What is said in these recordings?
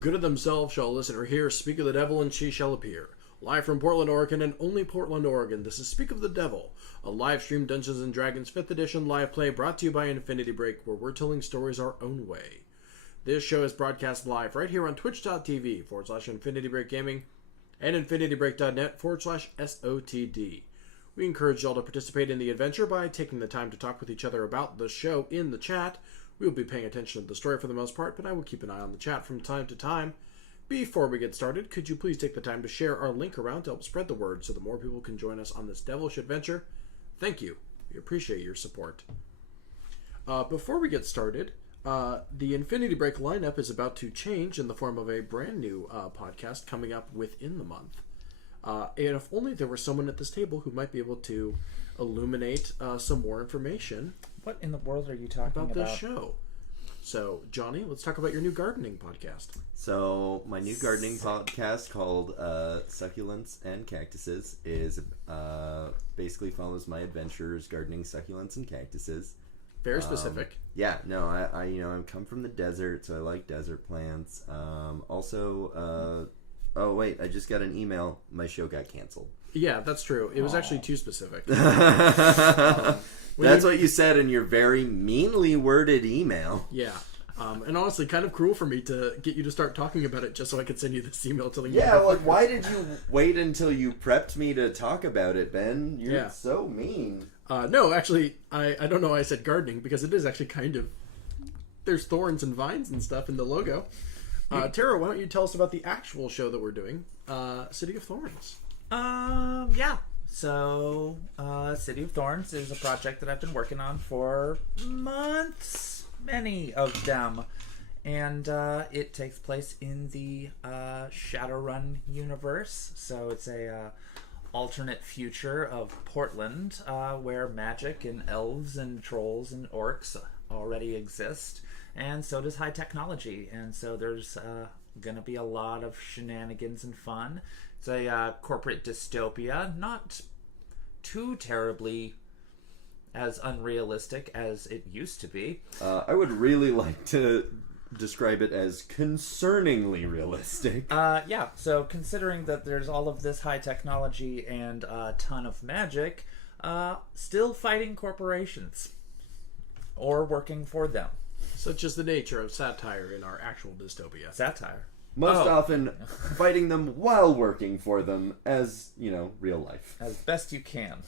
Good of themselves shall listen or hear, speak of the devil and she shall appear. Live from Portland, Oregon, and only Portland, Oregon, this is Speak of the Devil, a live stream Dungeons & Dragons 5th edition live play brought to you by Infinity Break, where we're telling stories our own way. This show is broadcast live right here on twitch.tv/Infinity Break Gaming and infinitybreak.net/SotD. We encourage y'all to participate in the adventure by taking the time to talk with each other about the show in the chat. We will be paying attention to the story for the most part, but I will keep an eye on the chat from time to time. Before we get started, could you please take the time to share our link around to help spread the word so that more people can join us on this devilish adventure? Thank you. We appreciate your support. Before we get started, the Infinity Break lineup is about to change in the form of a brand new podcast coming up within the month. And if only there was someone at this table who might be able to illuminate some more information. What in the world are you talking about? This show. So, Johnny, let's talk about your new gardening podcast. So, my new gardening podcast called Succulents and Cactuses is basically follows my adventures gardening succulents and cactuses. Very specific. Yeah, no, I come from the desert, so I like desert plants. Oh wait, I just got an email. My show got canceled. Yeah, that's true. It was actually too specific. That's what you said in your very meanly worded email. Yeah. And honestly, kind of cruel for me to get you to start talking about it just so I could send you this email telling you. Yeah, like, why did you wait until you prepped me to talk about it, Ben? You're so mean. No, actually, I don't know why I said gardening, because it is actually kind of... There's thorns and vines and stuff in the logo. Tara, why don't you tell us about the actual show that we're doing, City of Thorns? Yeah. So, City of Thorns is a project that I've been working on for months, many of them, and it takes place in the Shadowrun universe. So it's a alternate future of Portland, where magic and elves and trolls and orcs already exist, and so does high technology. And so there's gonna be a lot of shenanigans and fun. It's a corporate dystopia, not too terribly as unrealistic as it used to be. I would really like to describe it as concerningly realistic. Yeah, so considering that there's all of this high technology and a ton of magic, still fighting corporations or working for them. Such is the nature of satire in our actual dystopia. Satire. Most often fighting them while working for them as, real life. As best you can.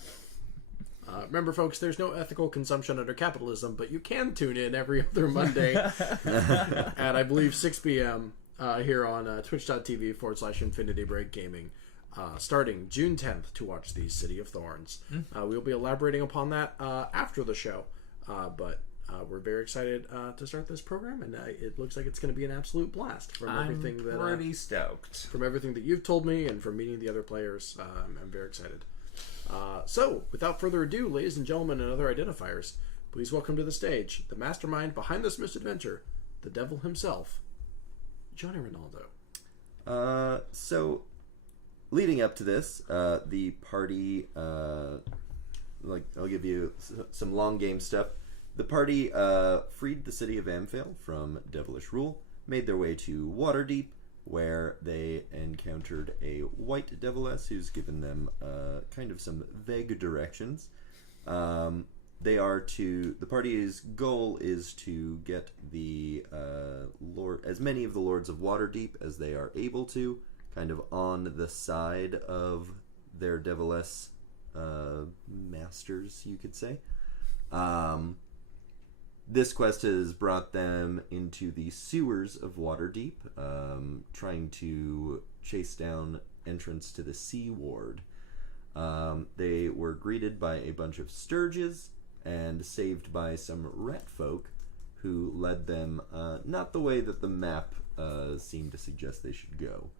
Remember, folks, there's no ethical consumption under capitalism, but you can tune in every other Monday at, I believe, 6 p.m. Here on twitch.tv/Infinity Break Gaming, starting June 10th to watch the City of Thorns. We'll be elaborating upon that after the show, but we're very excited to start this program, and it looks like it's going to be an absolute blast. I'm pretty stoked. From everything that you've told me and from meeting the other players, I'm very excited. So, without further ado, ladies and gentlemen and other identifiers, please welcome to the stage the mastermind behind this misadventure, the devil himself, Johnny Rinaldo. So, leading up to this, the party, I'll give you some long game stuff. The party freed the city of Amphale from devilish rule, made their way to Waterdeep, where they encountered a white deviless who's given them kind of some vague directions. The party's goal is to get the as many of the lords of Waterdeep as they are able to, kind of on the side of their deviless masters, you could say. This quest has brought them into the sewers of Waterdeep, trying to chase down entrance to the Sea Ward. They were greeted by a bunch of sturges and saved by some rat folk who led them not the way that the map seemed to suggest they should go.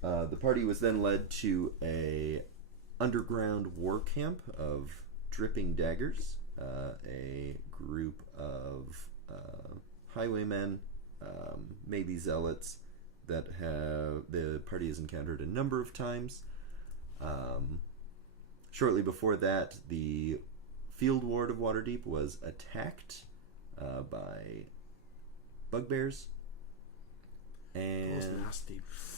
The party was then led to a underground war camp of dripping daggers, a group of highwaymen, maybe zealots, that the party has encountered a number of times. Shortly before that, the field ward of Waterdeep was attacked by bugbears. And Those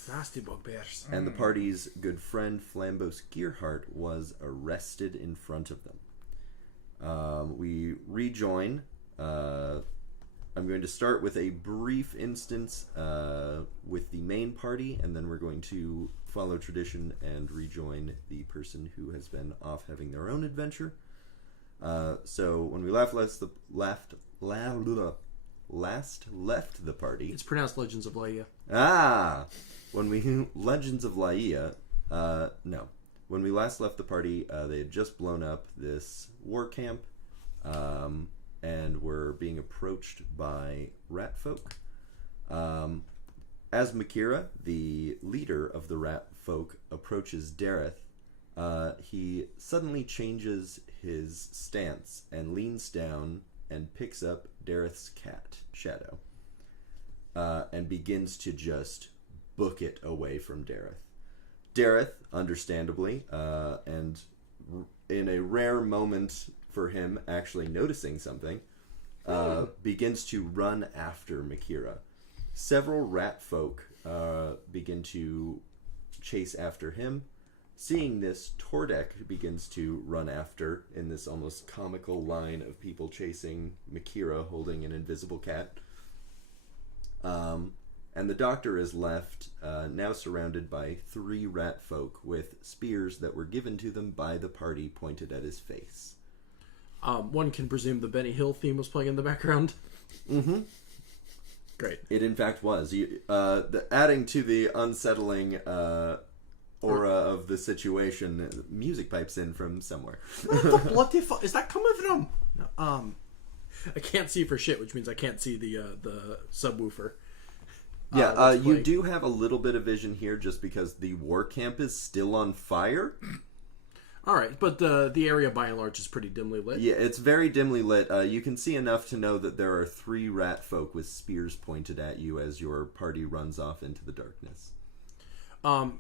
nasty bugbears. and the party's good friend Flambos Gearhart was arrested in front of them. We rejoin. I'm going to start with a brief instance with the main party, and then we're going to follow tradition and rejoin the person who has been off having their own adventure. So when we last left the party... It's pronounced Legends of Laía. When we... Legends of Laía... no. When we last left the party, they had just blown up this war camp, and were being approached by rat folk. As Makira, the leader of the rat folk, approaches Derreth, he suddenly changes his stance and leans down and picks up Derreth's cat, Shadow, and begins to just book it away from Derreth. Derreth, understandably, and in a rare moment for him actually noticing something, begins to run after Makira. Several rat folk begin to chase after him. Seeing this, Tordek begins to run after in this almost comical line of people chasing Makira holding an invisible cat. And the doctor is left, now surrounded by 3 rat folk with spears that were given to them by the party pointed at his face. One can presume the Benny Hill theme was playing in the background. Mm-hmm. Great. It in fact was. Adding to the unsettling aura of the situation, music pipes in from somewhere. What the bloody fuck is that coming from? No, I can't see for shit, which means I can't see the subwoofer. Yeah, you do have a little bit of vision here just because the war camp is still on fire. All right, but the area by and large is pretty dimly lit. Yeah, it's very dimly lit. You can see enough to know that there are 3 rat folk with spears pointed at you as your party runs off into the darkness.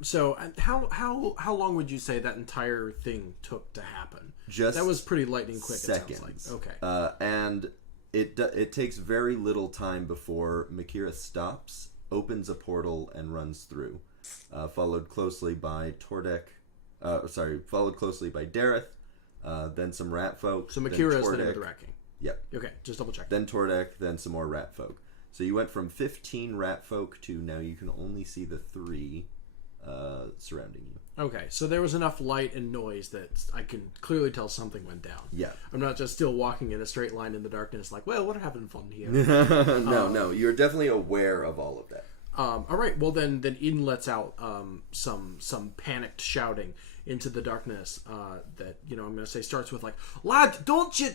So how long would you say that entire thing took to happen? That was pretty lightning quick. Seconds. It sounds like. Okay. And it takes very little time before Makira stops, opens a portal, and runs through, followed closely by Tordek. Followed closely by Derreth, then some rat folk. So Makira is the name of the rat king. Yep. Okay, just double check. Then Tordek, then some more rat folk. So you went from 15 rat folk to now you can only see the 3 surrounding you. Okay, so there was enough light and noise that I can clearly tell something went down. Yeah. I'm not just still walking in a straight line in the darkness like, well, we're having fun here. No, you're definitely aware of all of that. All right, well then Eden lets out some panicked shouting into the darkness that, I'm going to say starts with like, lad, don't you...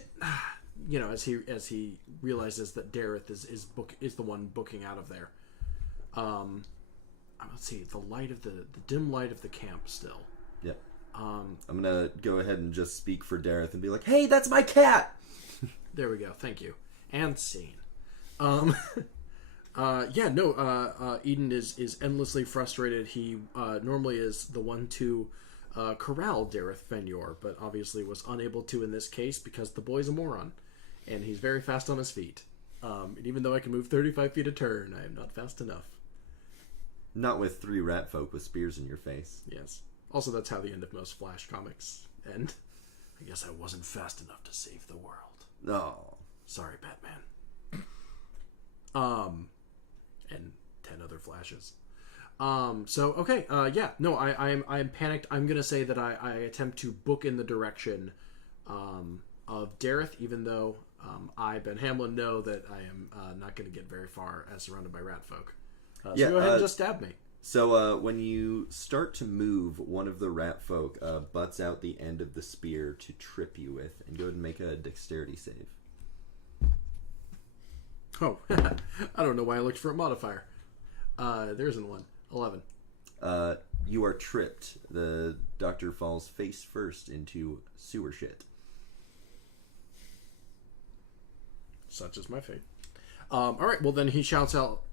as he realizes that Derreth is the one booking out of there. Let's see, the dim light of the camp still. Yep. I'm gonna go ahead and just speak for Derreth and be like, "Hey, that's my cat." There we go. Thank you. And scene. Eden is endlessly frustrated. He normally is the one to corral Derreth Fenyor, but obviously was unable to in this case because the boy's a moron, and he's very fast on his feet. And even though I can move 35 feet a turn, I am not fast enough. Not with 3 rat folk with spears in your face. Yes. Also, that's how the end of most Flash comics end. I guess I wasn't fast enough to save the world. Oh. Sorry, Batman. And 10 other Flashes. I'm panicked. I'm gonna say that I attempt to book in the direction of Derreth, even though I, Ben Hamlin, know that I am not gonna get very far as surrounded by rat folk. So go ahead and just stab me. So when you start to move, one of the rat folk butts out the end of the spear to trip you with, and go ahead and make a dexterity save. Oh, I don't know why I looked for a modifier. There isn't one. 11. You are tripped. The doctor falls face first into sewer shit. Such is my fate. All right, well then he shouts out,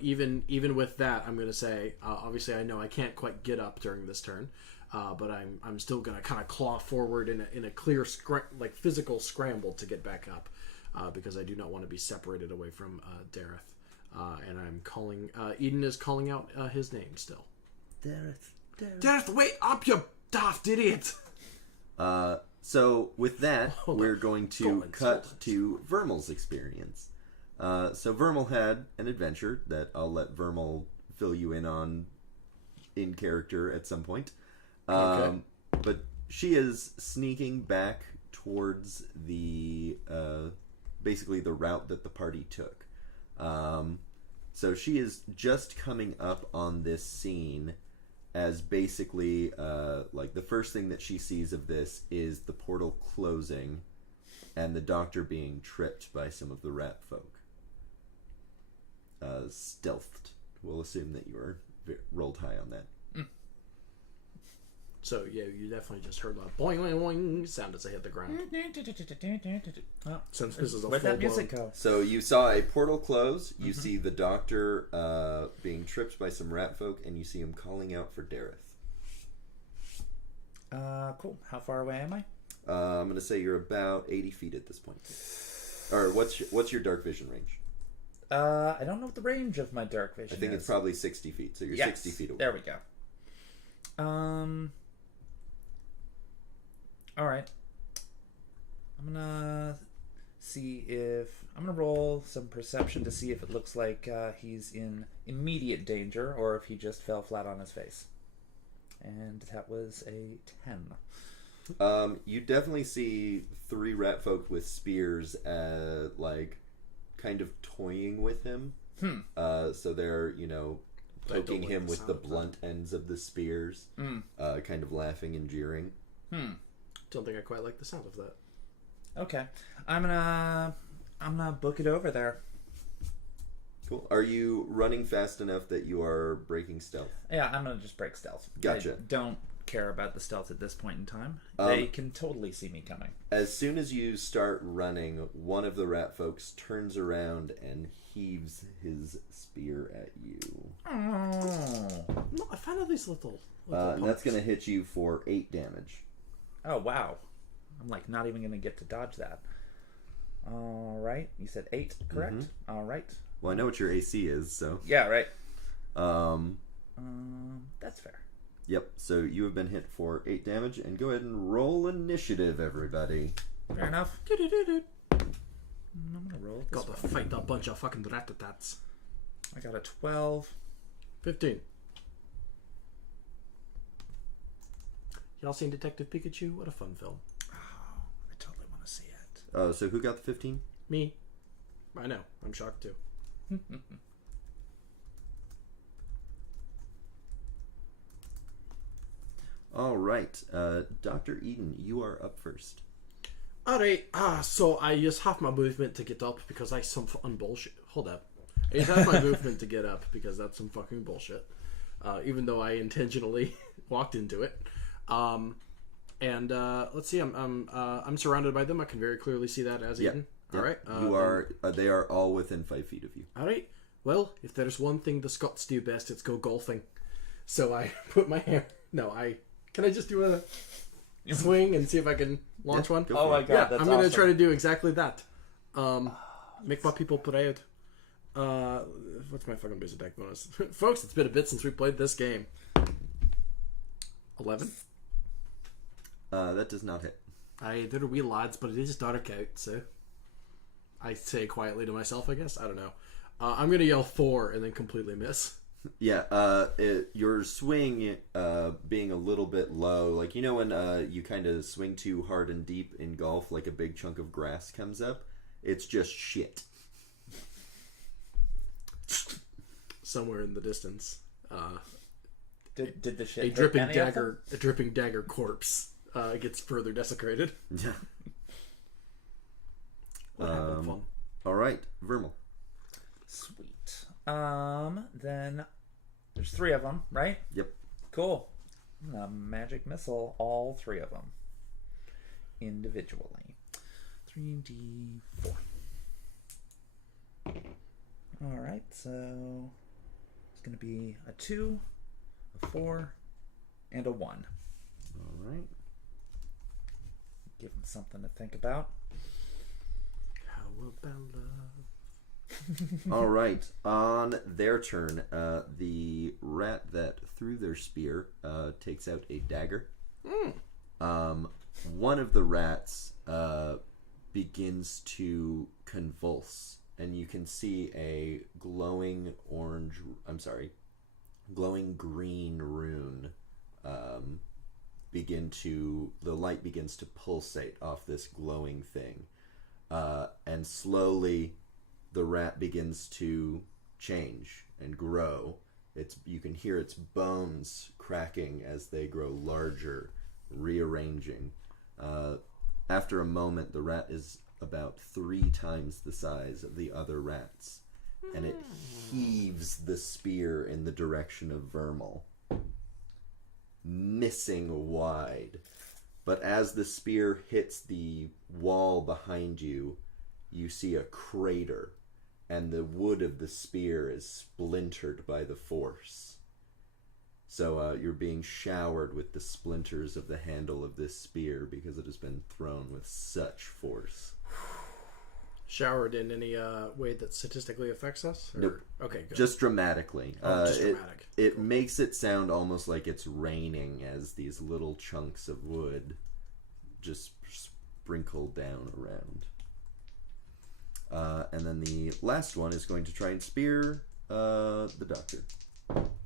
even with that, I'm going to say, obviously I know I can't quite get up during this turn, but I'm still going to kind of claw forward in a clear, physical scramble to get back up, because I do not want to be separated away from Derreth. and I'm calling. Eden is calling out his name still. Derreth. Derreth, wait up, you daft idiot! So with that, we're going to cut Scotland. to Verml's experience. So Verml had an adventure that I'll let Verml fill you in on in character at some point. Okay. But she is sneaking back towards the basically the route that the party took. So she is just coming up on this scene as basically like the first thing that she sees of this is the portal closing and the doctor being tripped by some of the rat folk. Stealthed. We'll assume that you are rolled high on that. So yeah, you definitely just heard a boing boing boing sound as I hit the ground. Oh, Since this is a where'd full that music blown... go? So you saw a portal close, you see the doctor being tripped by some rat folk, and you see him calling out for Derreth. Cool. How far away am I? I'm going to say you're about 80 feet at this point. Or what's your dark vision range? I don't know what the range of my dark vision is. I think it's probably 60 feet, so you're 60 feet away. There we go. Alright. I'm gonna roll some perception to see if it looks like he's in immediate danger or if he just fell flat on his face. And that was a 10. You definitely see 3 rat folk with spears, like, kind of toying with him. So they're, poking like him the with sound the of that. blunt ends of the spears, kind of laughing and jeering. Don't think I quite like the sound of that. Okay. I'm gonna book it over there. Cool. Are you running fast enough that you are breaking stealth? Yeah, I'm gonna just break stealth. Gotcha. I don't care about the stealth at this point in time. They can totally see me coming. As soon as you start running, one of the rat folks turns around and heaves his spear at you. Oh. No, I found all these little And that's going to hit you for 8 damage. Oh, wow. I'm like not even gonna get to dodge that. All right. You said 8, correct? All right. Well, I know what your AC is, so... Yeah, right. That's fair. Yep, so you have been hit for 8 damage, and go ahead and roll initiative, everybody. Fair enough. Do-do-do-do. I'm gonna roll. Got to fight a bunch of fucking rat-a-tats. I got a 12. 15. Y'all seen Detective Pikachu? What a fun film. Oh, I totally want to see it. So who got the 15? Me. I know. I'm shocked too. All right, Dr. Eden, you are up first. Alright, so I use half my movement to get up because I some fucking bullshit. Hold up. I use half my movement to get up because that's some fucking bullshit. Even though I intentionally walked into it. Let's see, I'm surrounded by them. I can very clearly see that as Eden. Yep. Alright. You are, they are all within 5 feet of you. Alright. Well, if there's one thing the Scots do best, it's go golfing. So I put my hand... Can I just do a swing and see if I can launch one? Oh my god, Yeah, that's I'm going to awesome. try to do exactly that. Make my people proud. What's my fucking basic deck bonus? Folks, it's been a bit since we played this game. 11? That does not hit. They're wee lads, but it is dark out, so... I say quietly to myself, I guess. I don't know. I'm going to yell 4 and then completely miss. Yeah, your swing being a little bit low, like, you know when you kind of swing too hard and deep in golf, like a big chunk of grass comes up? It's just shit. Somewhere in the distance. Did the shit A hit dripping any of them? dagger corpse gets further desecrated. Yeah. What happened? Fun. All right, Verml. Sweet. Then there's 3 of them, right? Yep. Cool. Magic missile all 3 of them individually. 3d4. All right, so it's going to be a 2, a 4, and a 1. All right. Give them something to think about. How about love? All right. On their turn, the rat that threw their spear takes out a dagger. One of the rats begins to convulse, and you can see a glowing green rune the light begins to pulsate off this glowing thing. And slowly the rat begins to change and grow. You can hear its bones cracking as they grow larger, rearranging. After a moment, the rat is about 3 times the size of the other rats, and it heaves the spear in the direction of Verml, missing wide. But as the spear hits the wall behind you, you see a crater, and the wood of the spear is splintered by the force. So you're being showered with the splinters of the handle of this spear because it has been thrown with such force. Showered in any way that statistically affects us? Or... Nope. Okay, good. Just dramatically. Just dramatic. It Cool. makes it sound almost like it's raining as these little chunks of wood just sprinkle down around. And then the last one is going to try and spear the doctor.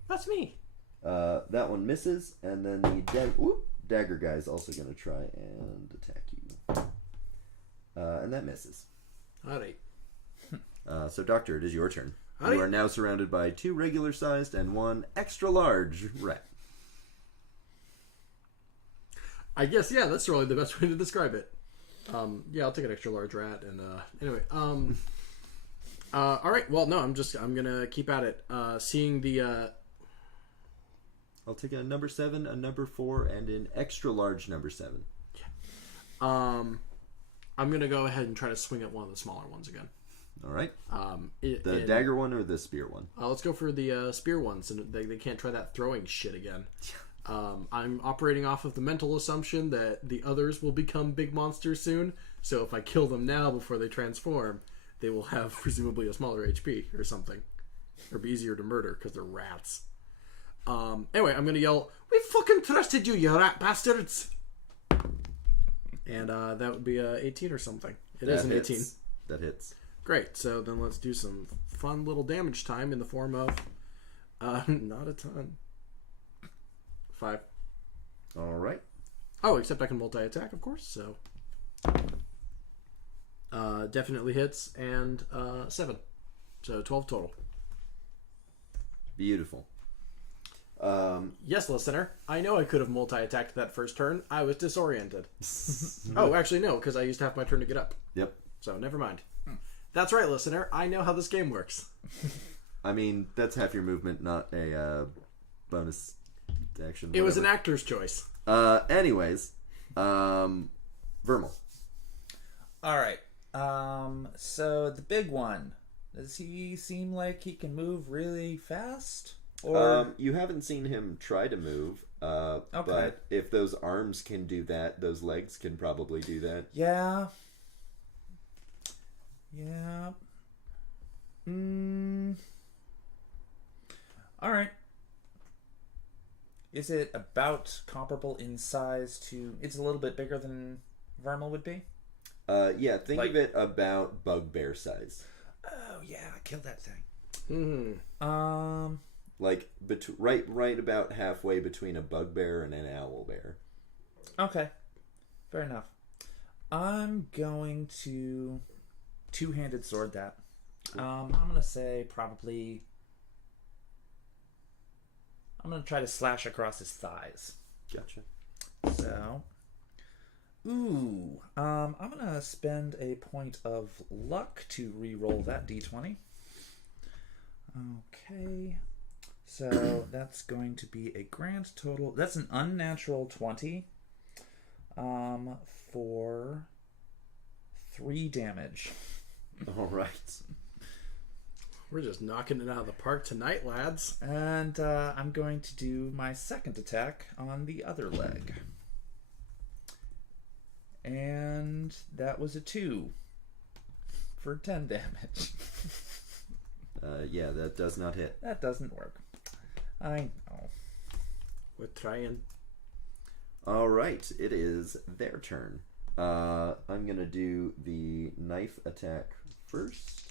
That's me. That one misses, and then the dagger guy is also going to try and attack you. And that misses. Alright. So, Doctor, it is your turn. Alright. You are now surrounded by 2 regular-sized and 1 extra-large rat. I guess, yeah, that's really the best way to describe it. Yeah, I'll take an extra large rat, and anyway, all right. Well, no, I'm gonna keep at it. Seeing the I'll take a number 7, a number 4, and an extra-large number 7. I'm gonna go ahead and try to swing at one of the smaller ones again. All right. The dagger one or the spear one? Let's go for the spear ones, and they can't try that throwing shit again. I'm operating off of the mental assumption that the others will become big monsters soon, so if I kill them now before they transform, they will have presumably a smaller HP or something. Or be easier to murder because they're rats. Anyway, I'm going to yell, "We fucking trusted you, you rat bastards!" And that would be 18 or something. It is an 18. That hits. Great, so then let's do some fun little damage time in the form of not a ton. 5. All right. Oh, except I can multi-attack, of course, so... definitely hits, and 7. So 12 total. Beautiful. Yes, listener, I know I could have multi-attacked that first turn. I was disoriented. Oh, actually, no, because I used half my turn to get up. Yep. So, never mind. That's right, listener. I know how this game works. I mean, that's half your movement, not a bonus action. It was an actor's choice. Anyways, Verml. All right. So the big one, does he seem like he can move really fast? Or you haven't seen him try to move. Okay. But if those arms can do that, those legs can probably do that. Yeah. All right. Is it about comparable in size to... It's a little bit bigger than Verml would be? Yeah, think of it about bugbear size. Oh, yeah, I killed that thing. Mm-hmm. Like, right about halfway between a bugbear and an owlbear. Okay. Fair enough. I'm going to two-handed sword that. I'm going to say probably... I'm going to try to slash across his thighs. Gotcha. So... Ooh. I'm going to spend a point of luck to re-roll that d20. Okay. So that's going to be a grand total. That's an unnatural 20 for 3 damage. All right. We're just knocking it out of the park tonight, lads. And I'm going to do my second attack on the other leg. And that was a 2 for 10 damage. Yeah, that does not hit. That doesn't work. I know. We're trying. All right, it is their turn. I'm gonna do the knife attack first.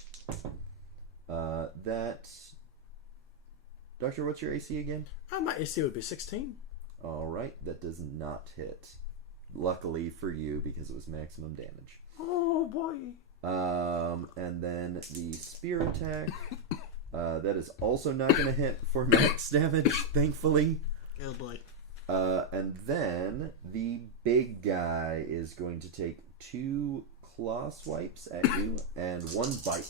Doctor, what's your AC again? My AC would be 16. All right, that does not hit. Luckily for you, because it was maximum damage. Oh boy. And then the spear attack. That is also not going to hit for max damage, thankfully. Oh boy. And then the big guy is going to take 2 claw swipes at you and 1 bite.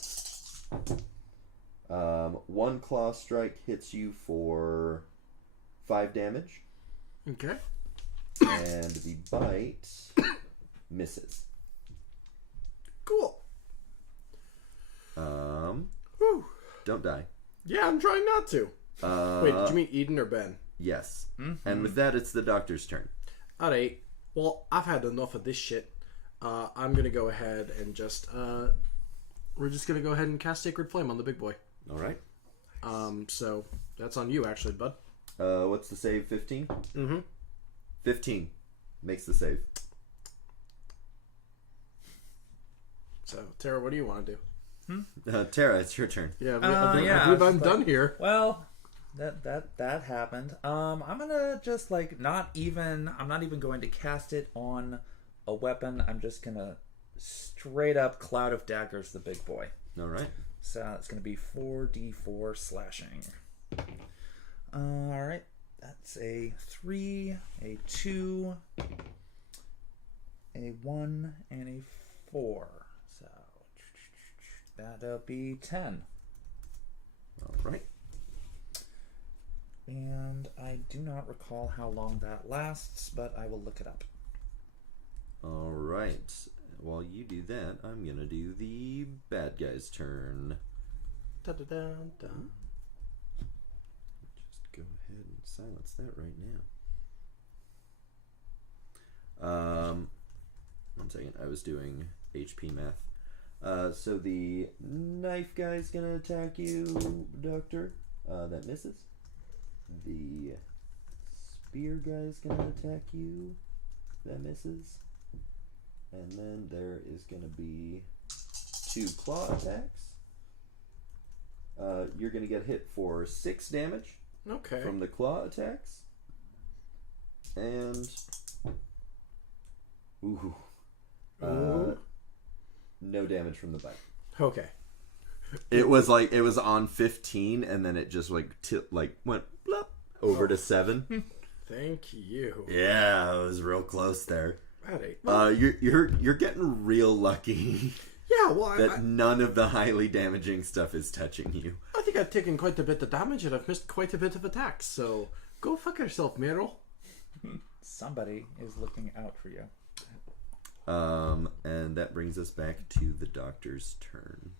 1 claw strike hits you for 5 damage. Okay. And the bite misses. Cool. Whew. Don't die. Yeah, I'm trying not to. Wait, did you mean Eden or Ben? Yes. Mm-hmm. And with that, it's the doctor's turn. Alright. Well, I've had enough of this shit. I'm going to go ahead and just... we're just going to go ahead and cast Sacred Flame on the big boy. All right. So, that's on you, actually, bud. What's the save? 15? Mm-hmm. 15 makes the save. So, Tara, what do you want to do? Tara, it's your turn. Yeah, I believe I'm done here. Well, that happened. I'm gonna just I'm not even going to cast it on a weapon. I'm just gonna straight up Cloud of Daggers the big boy. All right. So it's gonna be 4d4 slashing. All right. That's a 3, a 2, a 1, and a 4. So that'll be 10. All right. And I do not recall how long that lasts, but I will look it up. All right. While you do that, I'm going to do the bad guy's turn. Da-da-da-da. Just go ahead and silence that right now. 1 second. I was doing HP math. So the knife guy's going to attack you, Doctor. That misses. The spear guy's going to attack you. That misses. And then there is going to be 2 claw attacks. You're going to get hit for 6 damage. Okay. From the claw attacks. And... Ooh. No damage from the bite. Okay. It was on 15, and then it just went blop, over to 7. Thank you. Yeah, it was real close there. Well, You're getting real lucky. Yeah, well, that none of the highly damaging stuff is touching you. I think I've taken quite a bit of damage and I've missed quite a bit of attacks. So go fuck yourself, Meryl. Somebody is looking out for you. And that brings us back to the doctor's turn.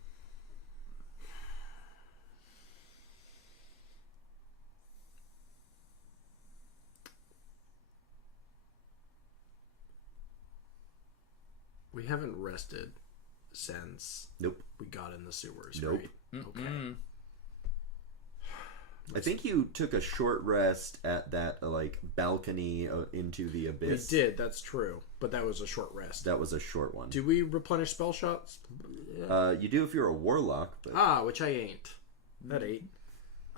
We haven't rested since we got in the sewers, right? Okay. I think you took a short rest at that balcony into the abyss. We did, that's true. But that was a short rest. That was a short one. Do we replenish spell shots? You do if you're a warlock. But... which I ain't. That ain't.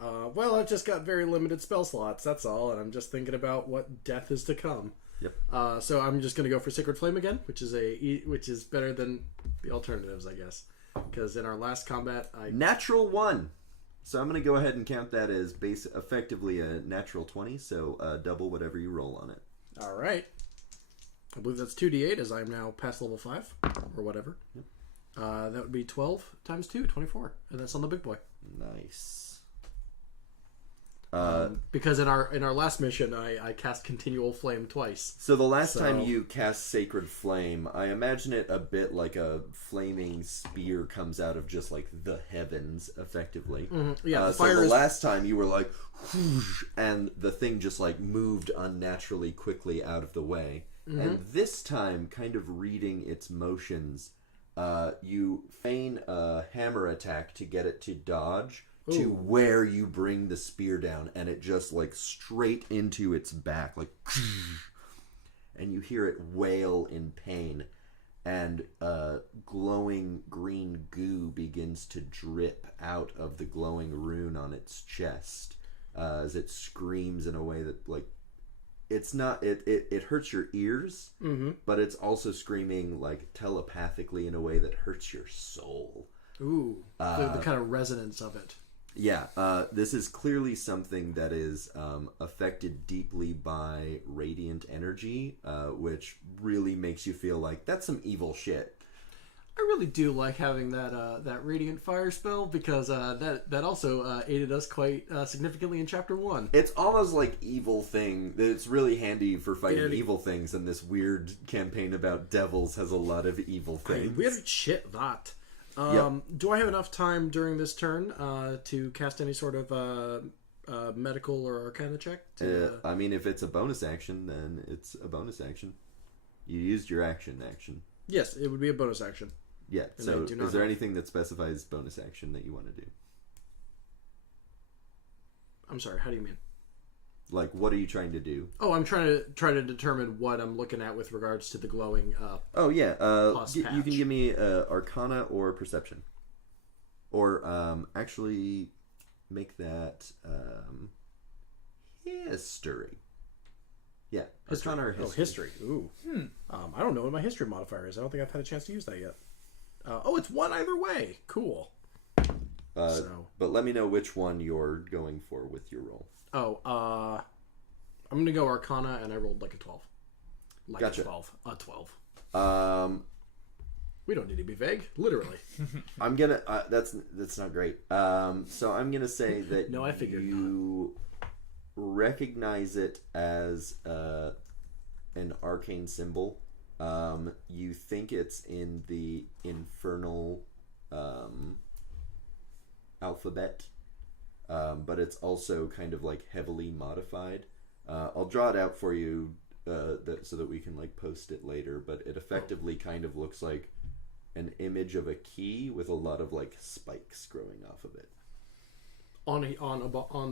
Well, I've just got very limited spell slots, that's all. And I'm just thinking about what death is to come. Yep. So I'm just going to go for Sacred Flame again, which is better than the alternatives, I guess. Because in our last combat, Natural 1! So I'm going to go ahead and count that as effectively a natural 20, so double whatever you roll on it. All right. I believe that's 2d8 as I'm now past level 5, or whatever. Yep. That would be 12 times 2, 24. And that's on the big boy. Nice. Because in our last mission, I cast Continual Flame twice. So the last time you cast Sacred Flame, I imagine it a bit like a flaming spear comes out of just the heavens, effectively. Mm-hmm. Yeah, the fire. So the last time you were whoosh, and the thing just moved unnaturally quickly out of the way. Mm-hmm. And this time, kind of reading its motions, You feign a hammer attack to get it to dodge Ooh. to where you bring the spear down, and it just like straight into its back, like, and you hear it wail in pain, and glowing green goo begins to drip out of the glowing rune on its chest as it screams in a way that, like, it's not, it hurts your ears, but it's also screaming like telepathically in a way that hurts your soul. Ooh, the kind of resonance of it. Yeah, this is clearly something that is affected deeply by radiant energy, which really makes you feel like that's some evil shit. I really do like having that radiant fire spell, because that also aided us quite significantly in chapter 1. It's almost like evil thing. It's really handy for fighting evil things, and this weird campaign about devils has a lot of evil things. Weird shit, that. Do I have enough time during this turn to cast any sort of medical or arcana check? I mean, if it's a bonus action, then it's a bonus action. You used your action. Yes, it would be a bonus action. Yeah, And so I do not is there have- anything that specifies bonus action that you want to do? I'm sorry, how do you mean? Like, what are you trying to do? Oh, I'm trying to determine what I'm looking at with regards to the glowing. Oh, yeah. Plus You can patch. give me Arcana or Perception. Or actually make that History. Yeah, Arcana or History. Oh, history. Ooh. I don't know what my history modifier is. I don't think I've had a chance to use that yet. It's 1 either way. Cool. But let me know which one you're going for with your roll. I'm going to go Arcana, and I rolled like a 12. Gotcha. A 12. A 12. We don't need to be vague. Literally. I'm gonna. That's not great. So I'm gonna say that No, I figured you recognize it as an arcane symbol. You think it's in the infernal alphabet, but it's also kind of like heavily modified. I'll draw it out for you so that we can like post it later. But it effectively kind of looks like an image of a key with a lot of like spikes growing off of it. On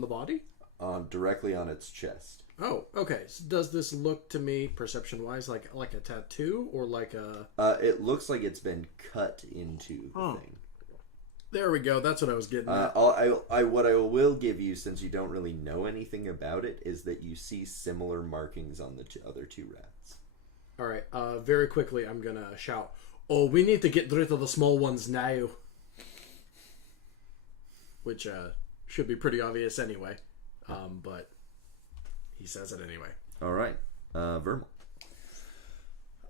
the body? Directly on its chest. Oh, okay. So does this look to me, perception-wise, like a tattoo or like a? It looks like it's been cut into the thing. There we go. That's what I was getting at. What I will give you, since you don't really know anything about it, is that you see similar markings on the other two rats. All right. Very quickly, I'm gonna shout, "Oh, we need to get rid of the small ones now," which should be pretty obvious anyway. But he says it anyway. All right, Verml.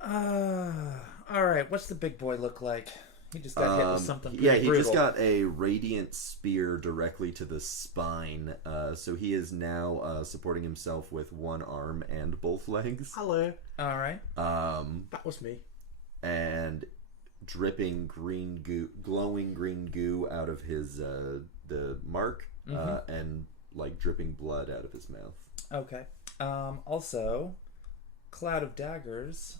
All right. What's the big boy look like? He just got hit with something pretty Yeah, he brutal. just got a radiant spear directly to the spine. So he is now supporting himself with one arm and both legs. Hello. All right. That was me. And dripping green goo, glowing green goo out of his the mark, and like dripping blood out of his mouth. Okay. Also, Cloud of Daggers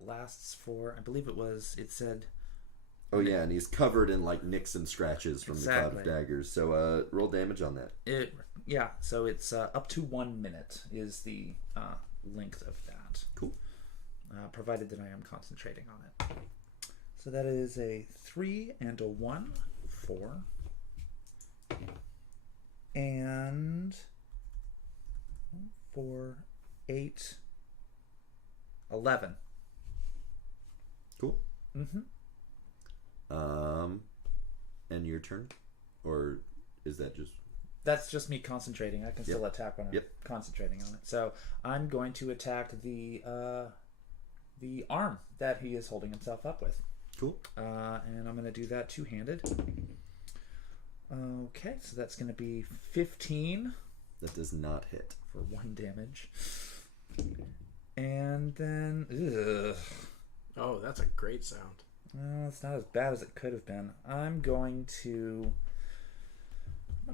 lasts for, I believe it said... Oh yeah, and he's covered in like nicks and scratches from the Cloud of Daggers. So roll damage on that. So it's up to 1 minute is the length of that. Cool. Provided that I am concentrating on it. So that is a 3 and a 1, 4. And 4, 8, 11. Cool. Mm-hmm. And your turn? Or is that just... That's just me concentrating. I can still attack when I'm concentrating on it. So I'm going to attack the arm that he is holding himself up with. Cool. And I'm going to do that two-handed. Okay, so that's going to be 15. That does not hit. For 1 damage. And then... Ugh. Oh, that's a great sound. Well, it's not as bad as it could have been. I'm going to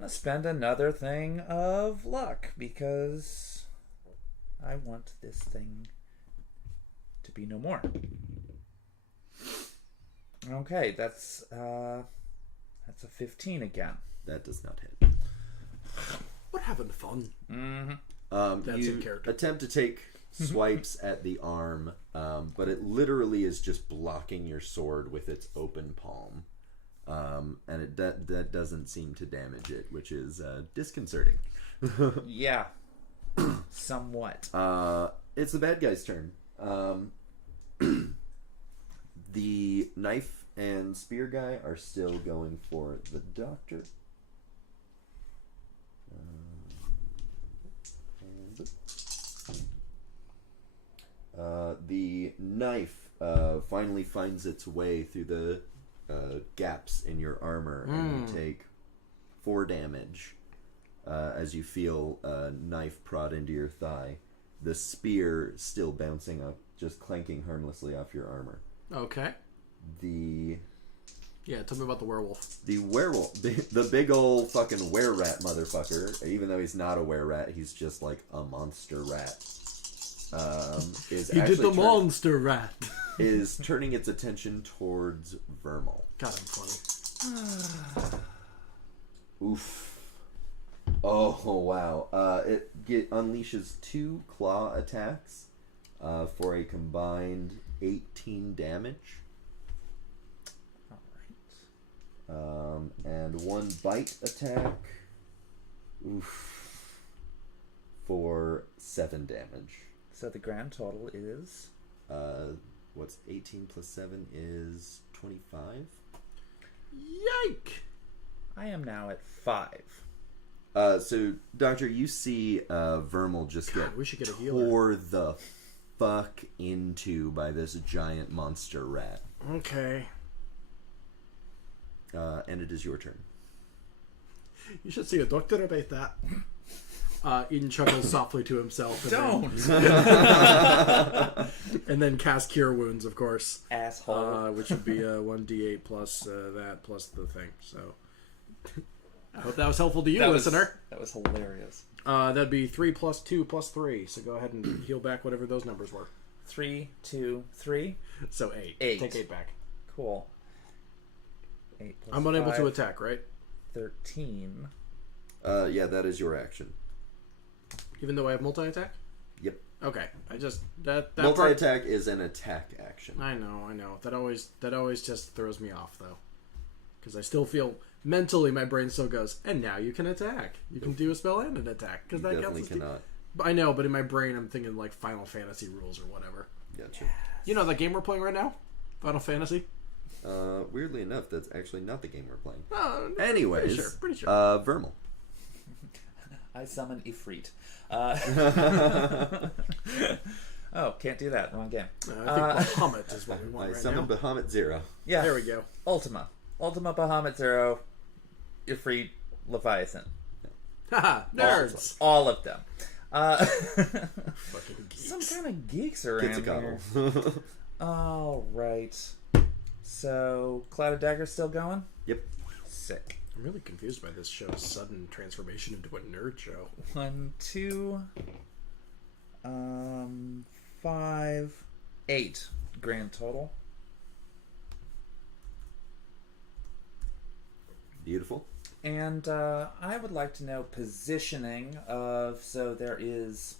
spend another thing of luck because I want this thing to be no more. Okay, that's a 15 again. That does not hit. We're having fun. That's You in character. attempt to take swipes at the arm, but it literally is just blocking your sword with its open palm. And that doesn't seem to damage it, which is disconcerting. Yeah. Somewhat. It's the bad guy's turn. The knife and spear guy are still going for the doctor. The knife finally finds its way through the gaps in your armor, and you take 4 damage as you feel a knife prod into your thigh. The spear still bouncing up, just clanking harmlessly off your armor. Okay. Yeah, tell me about the werewolf. The werewolf, the big old fucking were-rat motherfucker, even though he's not a were-rat, he's just like a monster rat. He did the monster rat. Is turning its attention towards Verml. God, I'm funny. Oof. Oh, wow. It unleashes 2 claw attacks for a combined 18 damage. Alright. And 1 bite attack. Oof. For 7 damage. So the grand total is? What's 18 plus 7 is 25? Yike! I am now at 5. So, Doctor, you see Verml just God, we should get a healer. tore the fuck into by this giant monster rat. Okay. And it is your turn. You should see a doctor about that. Eden chuckles softly to himself. And Don't! And then cast Cure Wounds, of course. Asshole. Which would be 1d8 plus that plus the thing. So, I hope that was helpful to you, listener. That was hilarious. That'd be 3 plus 2 plus 3. So go ahead and heal back whatever those numbers were. 3, 2, 3. So 8. 8. Take 8 back. Cool. 8 plus I'm unable 5, to attack, right? 13. Yeah, that is your action. Even though I have multi-attack? Yep. Okay. I just... that Multi-attack is an attack action. I know. That always just throws me off, though. Because I still feel... Mentally, my brain still goes, and now you can attack. You can do a spell and an attack. Because that Definitely counts as cannot. I know, but in my brain, I'm thinking, like, Final Fantasy rules or whatever. Gotcha. You know that game we're playing right now? Final Fantasy? Weirdly enough, that's actually not the game we're playing. Oh, Anyways, pretty sure. Verml. I summon Ifrit. Oh, can't do that. Wrong game. I think Bahamut is what we want I right summon now. Bahamut 0. Yeah. There we go. Ultima Bahamut 0. Ifrit Leviathan. Haha, nerds! All of them. Fucking geeks. Some kind of geeks around here. Quetzalcoatl. All right. So, Cloud of Dagger's still going? Yep. Sick. I'm really confused by this show's sudden transformation into a nerd show. 1, 2, 5, 8 grand total. Beautiful. And I would like to know positioning of, so there is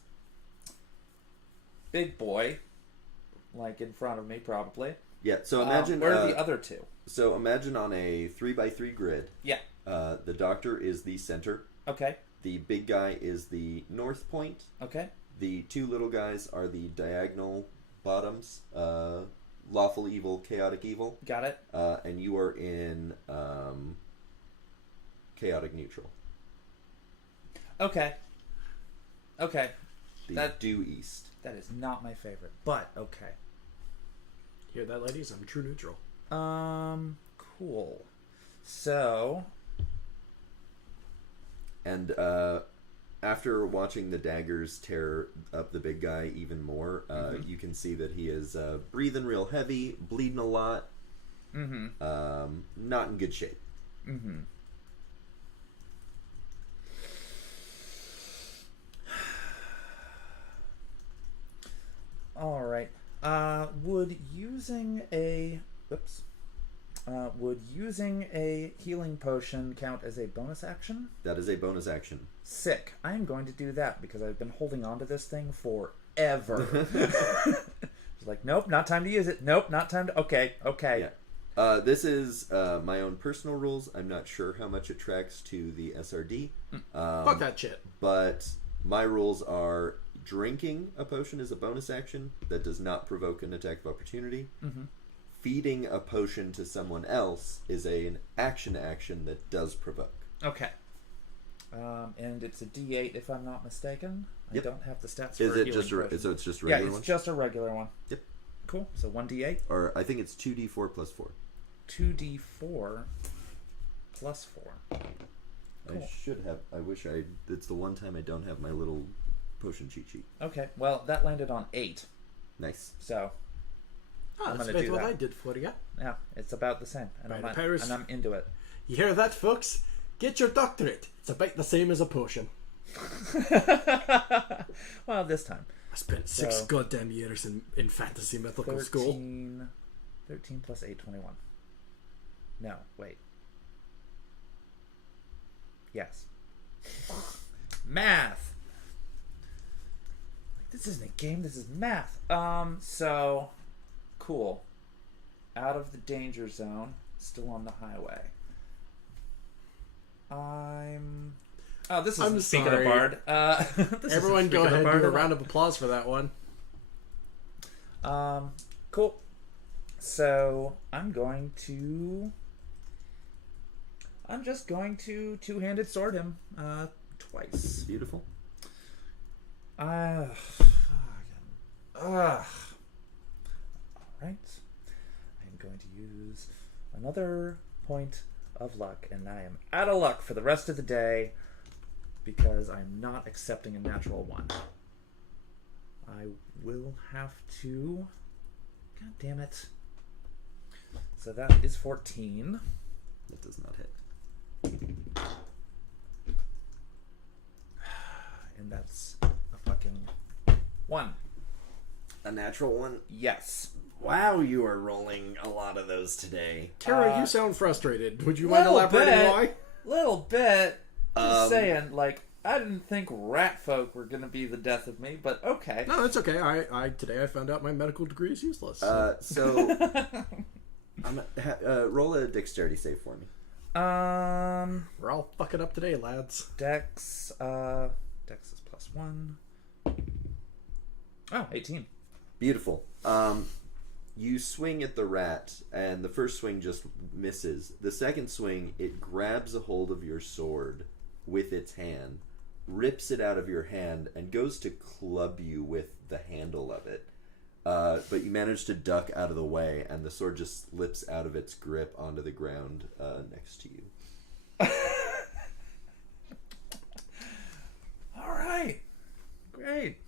Big Boy, like in front of me probably. Yeah, so imagine... where are the other two? So imagine on a 3x3 grid, Yeah. the doctor is the center, Okay. the big guy is the north point, Okay. the 2 little guys are the diagonal bottoms, lawful evil, chaotic evil, Got it. and you are in chaotic neutral. Okay. Okay. The due east. That is not my favorite, but okay. Hear that, ladies? I'm true neutral. Cool. So, And after watching the daggers tear up the big guy even more, you can see that he is breathing real heavy, bleeding a lot, not in good shape. all right. Would using a Would using a healing potion count as a bonus action? That is a bonus action. Sick. I am going to do that because I've been holding on to this thing forever. It's like, nope, not time to use it. Nope, not time to... Okay. Yeah. This is my own personal rules. I'm not sure how much it tracks to the SRD. Fuck that shit. But my rules are drinking a potion is a bonus action that does not provoke an attack of opportunity. Mm-hmm. Feeding a potion to someone else is an action that does provoke. Okay. And it's a D8 if I'm not mistaken. Yep. I don't have the stats Is for it just potion. so it's just a Yeah, regular it's one? just a regular one. Yep. Cool. So 1D8. Or I think it's 2d4 plus 4. 2D4 plus 4. Cool. I should have. I wish I. It's the one time I don't have my little potion cheat sheet. Okay. Well, that landed on 8. Nice. So I'm That's gonna do what that. I did for you. yeah, it's about the same, and Right, I'm Paris. and I'm into it. You hear that, folks? Get your doctorate. It's about the same as a potion. Well, this time. I spent 6 goddamn years in fantasy mythical school. 13 plus 8, 21. No, wait. Yes. Math. This isn't a game, this is math. So cool. Out of the danger zone, still on the highway. This is speaking sorry. of Bard. Everyone go ahead and do a round of applause for that one. Cool. So I'm just going to two-handed sword him twice. Beautiful. All right. I'm going to use another point of luck, and I am out of luck for the rest of the day because I'm not accepting a natural 1. I will have to... God damn it. So that is 14. That does not hit. And that's a fucking 1. A natural one? Yes. Wow, you are rolling a lot of those today. Tara, you sound frustrated. Would you mind Little elaborating bit. why? Little bit. Just saying, like, I didn't think rat folk were going to be the death of me, but okay. No, it's okay. Today I found out my medical degree is useless. So roll a dexterity save for me. We're all fucking up today, lads. Dex is plus 1. Oh, 18. Beautiful. You swing at the rat, and the first swing just misses. The second swing, it grabs a hold of your sword with its hand, rips it out of your hand, and goes to club you with the handle of it. But you manage to duck out of the way, and the sword just slips out of its grip onto the ground next to you. All right. Great.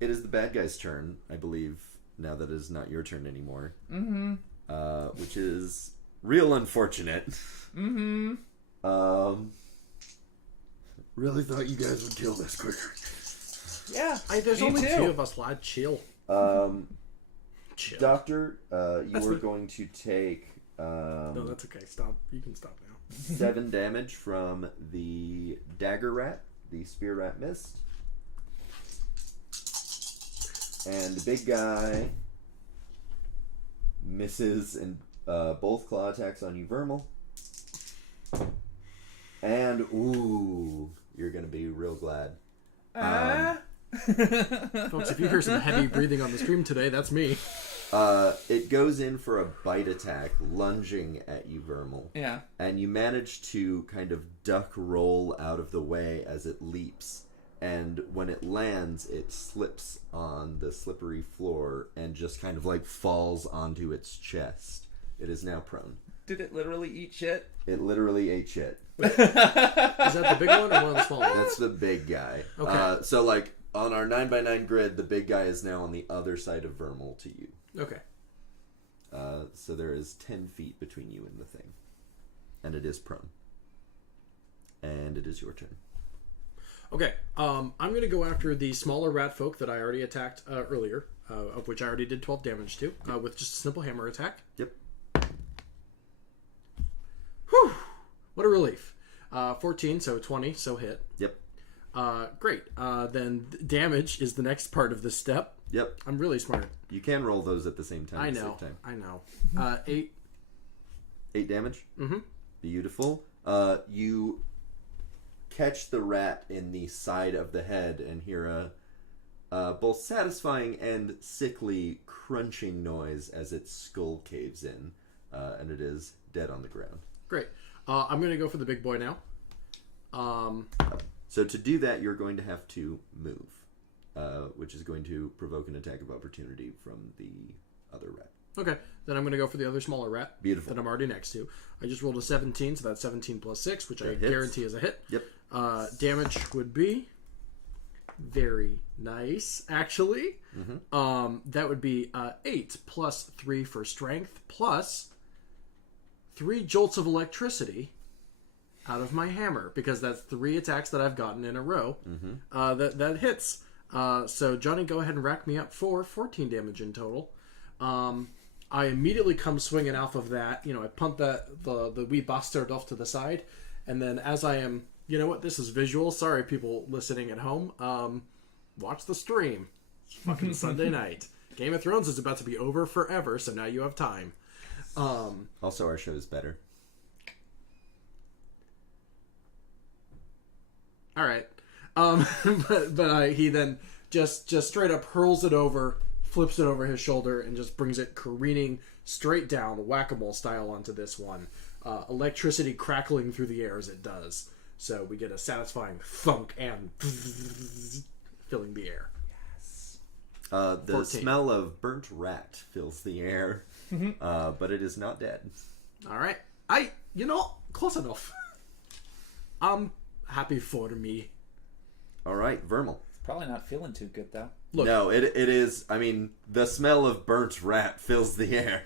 It is the bad guy's turn, I believe, now that it is not your turn anymore. Mm-hmm. Which is real unfortunate. Mm-hmm. Really thought you guys would kill this quicker. Yeah. There's me only too. 2 of us, lad. Chill. Chill. Doctor, you That's are what- going to take No, that's okay. Stop. You can stop now. 7 damage from the dagger rat, the spear rat missed. And the big guy misses in both claw attacks on you, Verml. And, ooh, you're going to be real glad. Folks, if you hear some heavy breathing on the stream today, that's me. It goes in for a bite attack, lunging at you, Verml. Yeah. And you manage to kind of duck roll out of the way as it leaps. And when it lands, it slips on the slippery floor and just kind of like falls onto its chest. It is now prone. Did it literally eat shit? It literally ate shit. Is that the big one or one of the small ones? That's the big guy. Okay. So like on our 9x9 grid, the big guy is now on the other side of Verml to you. Okay. So there is 10 feet between you and the thing. And it is prone. And it is your turn. Okay, I'm going to go after the smaller rat folk that I already attacked earlier. of which I already did 12 damage to, with just a simple hammer attack. Yep. Whew! What a relief. 14, so 20, so hit. Yep. Great. Then damage is the next part of this step. Yep. I'm really smart. You can roll those at the same time. I know. 8. 8 damage? Mm-hmm. Beautiful. You catch the rat in the side of the head and hear a both satisfying and sickly crunching noise as its skull caves in, and it is dead on the ground. Great. I'm going to go for the big boy now. So to do that, you're going to have to move, which is going to provoke an attack of opportunity from the other rat. Okay, then I'm going to go for the other smaller rat. Beautiful. That I'm already next to. I just rolled a 17, so that's 17 plus 6, which That I hits. guarantee is a hit. Yep. Damage would be very nice, actually. Mm-hmm. That would be 8 plus 3 for strength, plus 3 jolts of electricity out of my hammer, because that's 3 attacks that I've gotten in a row. Mm-hmm. That hits. So Johnny, go ahead and rack me up for 14 damage in total. I immediately come swinging off of that. I punt the wee bastard off to the side, and then as I am, you know what? This is visual. Sorry, people listening at home. Watch the stream. It's fucking Sunday night. Game of Thrones is about to be over forever, so now you have time. Also, our show is better. All right. But he then just straight up hurls it over, flips it over his shoulder, and just brings it careening straight down, whack-a-mole style, onto this one. Electricity crackling through the air as it does. So we get a satisfying thunk and filling the air. Yes. The 14. smell of burnt rat fills the air, but it is not dead. All right. Close enough. I'm happy for me. All right, Verml. Probably not feeling too good, though. Look, No, it is. I mean, the smell of burnt rat fills the air.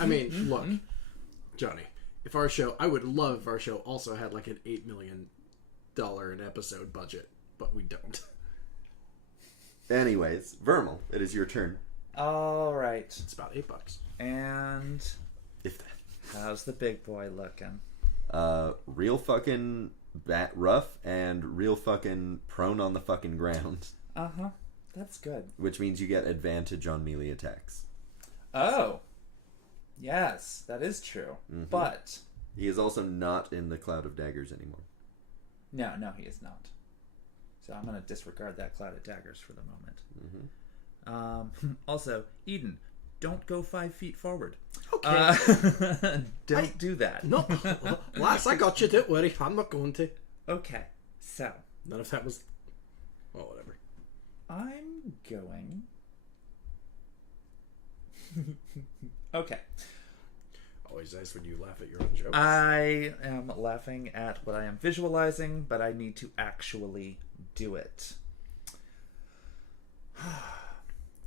I mean, look, Johnny, I would love if our show also had like an $8 million an episode budget, but we don't. Anyways, Verml, it is your turn. All right. It's about $8. And If that. how's the big boy looking? Real fucking bat rough and real fucking prone on the fucking ground. Uh-huh. That's good. Which means you get advantage on melee attacks. Oh. Yes, that is true. Mm-hmm. But He is also not in the cloud of daggers anymore. no, he is not. So I'm going to disregard that cloud of daggers for the moment. Mm-hmm. Also, Eden, don't go 5 feet forward. Okay. Don't do that. No, lass, I got you. Don't worry. I'm not going to. Okay, so None of that was... Well, whatever. I'm going... Okay. Always nice when you laugh at your own jokes. I am laughing at what I am visualizing, but I need to actually do it.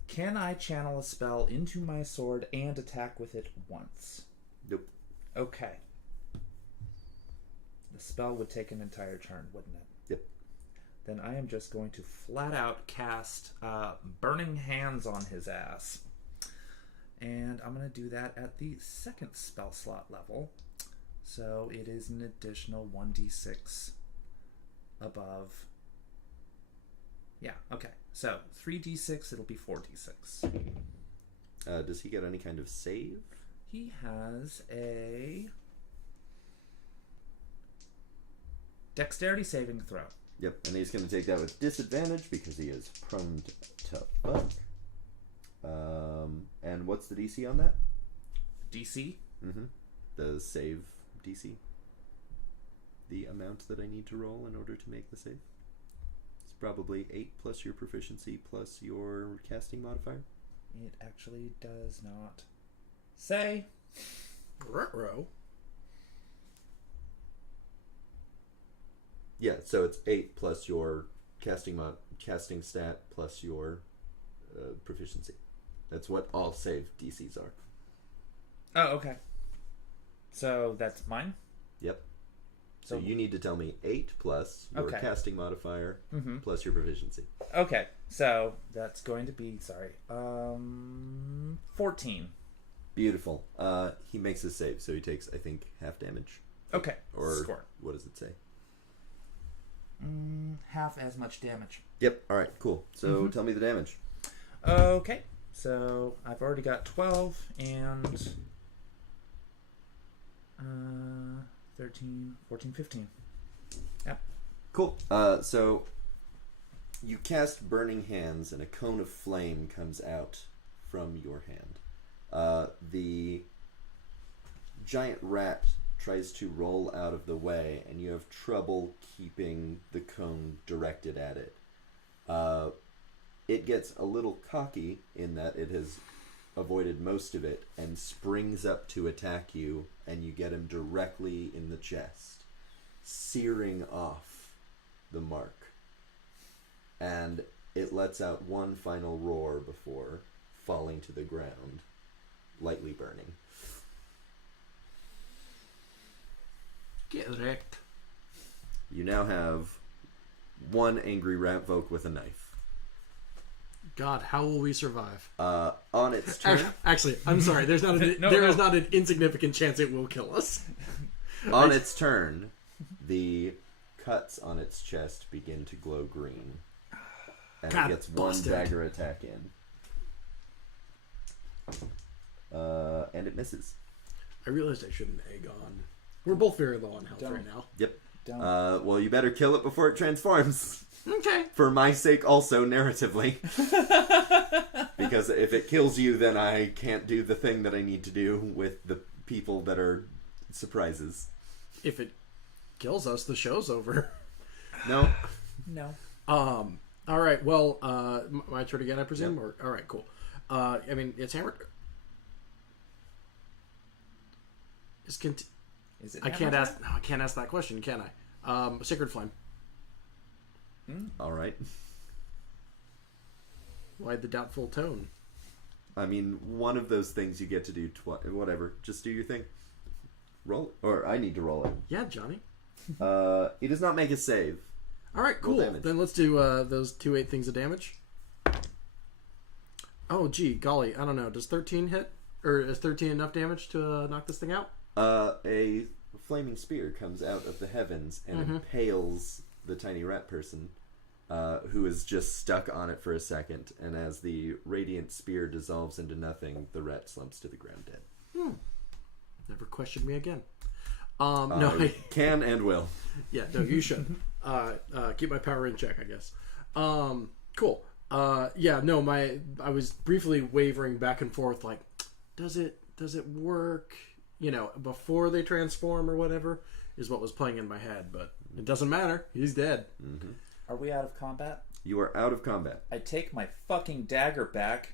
Can I channel a spell into my sword and attack with it once? Nope. Okay. The spell would take an entire turn, wouldn't it? Yep. Then I am just going to flat out cast Burning Hands on his ass. And I'm going to do that at the second spell slot level. So it is an additional 1d6 above. Yeah, okay. So 3d6, it'll be 4d6. Does he get any kind of save? He has a dexterity saving throw. Yep, and he's going to take that with disadvantage because he is prone to fuck. And what's the DC on that? DC? Mm-hmm. The save DC. The amount that I need to roll in order to make the save. It's probably 8 plus your proficiency plus your casting modifier. It actually does not say. Ruh-roh. Yeah, so it's 8 plus your casting stat plus your proficiency. That's what all save DCs are. Oh, okay. So that's mine? Yep. So you need to tell me 8 plus your casting modifier plus your proficiency. Okay, so that's going to be 14. Beautiful. He makes a save, so he takes, I think, half damage. Okay. Or score. What does it say? Half as much damage. Yep. All right. Cool. So tell me the damage. Okay. So I've already got 12 and 13, 14, 15. Yep. Cool. So you cast Burning Hands, and a cone of flame comes out from your hand. The giant rat tries to roll out of the way, and you have trouble keeping the cone directed at it. It gets a little cocky in that it has avoided most of it and springs up to attack you, and you get him directly in the chest, searing off the mark. And it lets out one final roar before falling to the ground, lightly burning. Get wrecked. You now have one angry rat folk with a knife. God, how will we survive? On its turn... Actually, I'm sorry. There's not is not an insignificant chance it will kill us. On its turn, the cuts on its chest begin to glow green. And God, it gets one dagger attack in. And it misses. I realized I shouldn't egg on. We're both very low on health right now. Yep. Well, you better kill it before it transforms. Okay. For my sake also, narratively. Because if it kills you, then I can't do the thing that I need to do with the people that are surprises. If it kills us, the show's over. No. All right. Well, my turn again, I presume? Yep. All right, cool. I mean, it's hammered. Is it I can't ask. No, I can't ask that question, can I? Sacred Flame. All right. Why the doubtful tone? I mean, one of those things you get to do whatever. Just do your thing. Roll it. Or I need to roll it. Yeah, Johnny. He does not make a save. All right, cool. Then let's do those 2/8 things of damage. Oh, gee, golly. I don't know. Does 13 hit? Or is 13 enough damage to knock this thing out? A flaming spear comes out of the heavens and impales the tiny rat person, who is just stuck on it for a second. And as the radiant spear dissolves into nothing, the rat slumps to the ground dead. Never questioned me again. No, I can and will. Yeah, no, you should. Keep my power in check, I guess. Cool. Yeah, no, I was briefly wavering back and forth, like, does it work? You know, before they transform or whatever is what was playing in my head, but it doesn't matter. He's dead. Mm-hmm. Are we out of combat? You are out of combat. I take my fucking dagger back.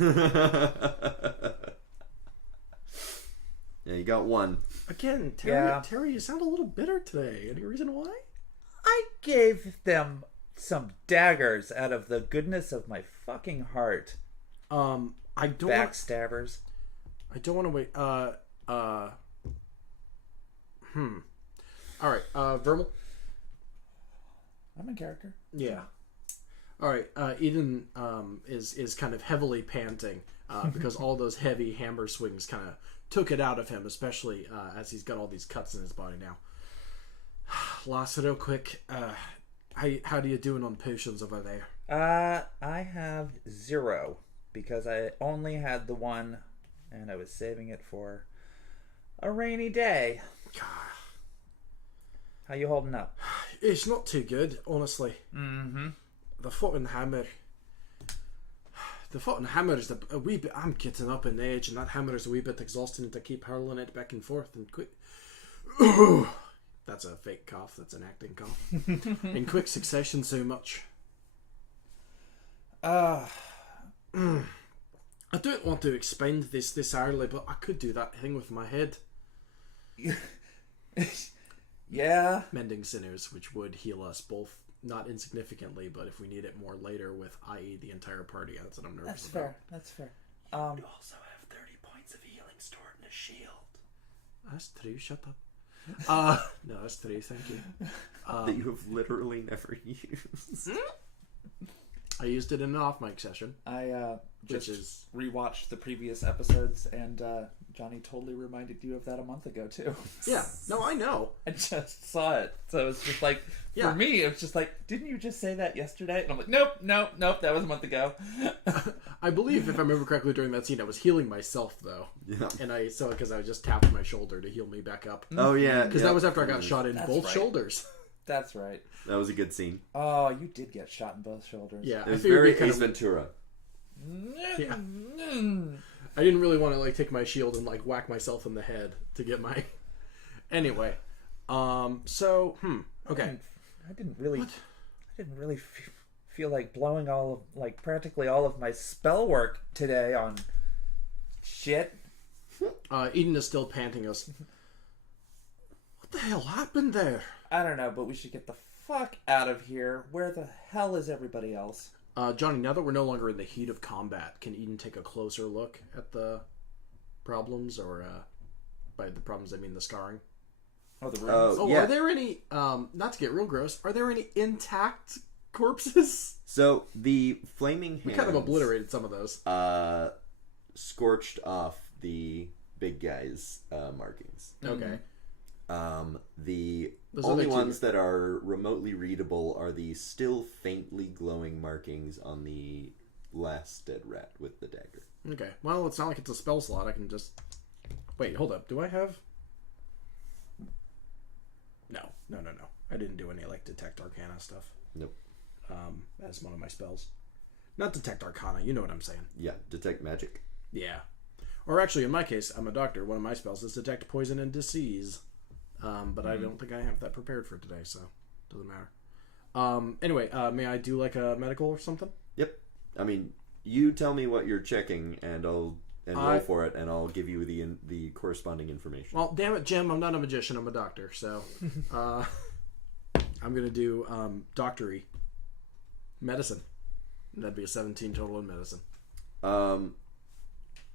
Yeah, you got one. Again, Terry, you sound a little bitter today. Any reason why? I gave them some daggers out of the goodness of my fucking heart. I don't backstabbers. I don't want to wait. All right, Verml. I'm in character. Yeah. All right, Eden is kind of heavily panting because all those heavy hammer swings kind of took it out of him, especially as he's got all these cuts in his body now. Last real quick, how do you doing on potions over there? I have 0 because I only had the one, and I was saving it for a rainy day. How you holding up? It's not too good, honestly. Mm-hmm. The fucking hammer. The fucking hammer is a wee bit. I'm getting up in age, and that hammer is a wee bit exhausting to keep hurling it back and forth and quick. That's a fake cough. That's an acting cough. In quick succession, so much. I don't want to expend this hourly, but I could do that thing with my head. Yeah. Mending sinews, which would heal us both, not insignificantly, but if we need it more later with, i.e., the entire party, that's what I'm nervous about. That's fair. You also have 30 points of healing stored in a shield. That's true, shut up. No, that's 3. Thank you. That you have literally never used. I used it in an off-mic session. I just rewatched the previous episodes, and Johnny totally reminded you of that a month ago, too. Yeah. No, I know. I just saw it. So it's just like, for me, it was just like, didn't you just say that yesterday? And I'm like, nope, that was a month ago. I believe, if I remember correctly, during that scene, I was healing myself, though. Yeah. And because I just tapped my shoulder to heal me back up. Oh, yeah. Because that was after I got shot in both shoulders. That's right. That was a good scene. Oh, you did get shot in both shoulders. Yeah. It was very Ace Ventura. Yeah. I didn't really want to take my shield and whack myself in the head to get my... Anyway. Okay. I didn't really feel like blowing practically all of my spell work today on shit. Eden is still panting us. What the hell happened there? I don't know, but we should get the fuck out of here. Where the hell is everybody else? Johnny, now that we're no longer in the heat of combat, can Eden take a closer look at the problems, or by the problems I mean the scarring? Oh, the ruins? Yeah. Are there any, not to get real gross, are there any intact corpses? So, the flaming hands... We kind of obliterated some of those. Scorched off the big guy's markings. Okay. The only ones that are remotely readable are the still faintly glowing markings on the last dead rat with the dagger. Okay. Well, it's not like it's a spell slot. I can just... Wait, hold up. Do I have... No. I didn't do any, Detect Arcana stuff. Nope. That's one of my spells. Not Detect Arcana, you know what I'm saying. Yeah, Detect Magic. Yeah. Or actually, in my case, I'm a doctor. One of my spells is Detect Poison and Disease. But I don't think I have that prepared for today, so it doesn't matter. Anyway, may I do a medical or something? Yep. I mean, you tell me what you're checking, and I'll roll for it, and I'll give you the corresponding information. Well, damn it, Jim, I'm not a magician, I'm a doctor, so I'm gonna do doctory medicine. That'd be a 17 total in medicine.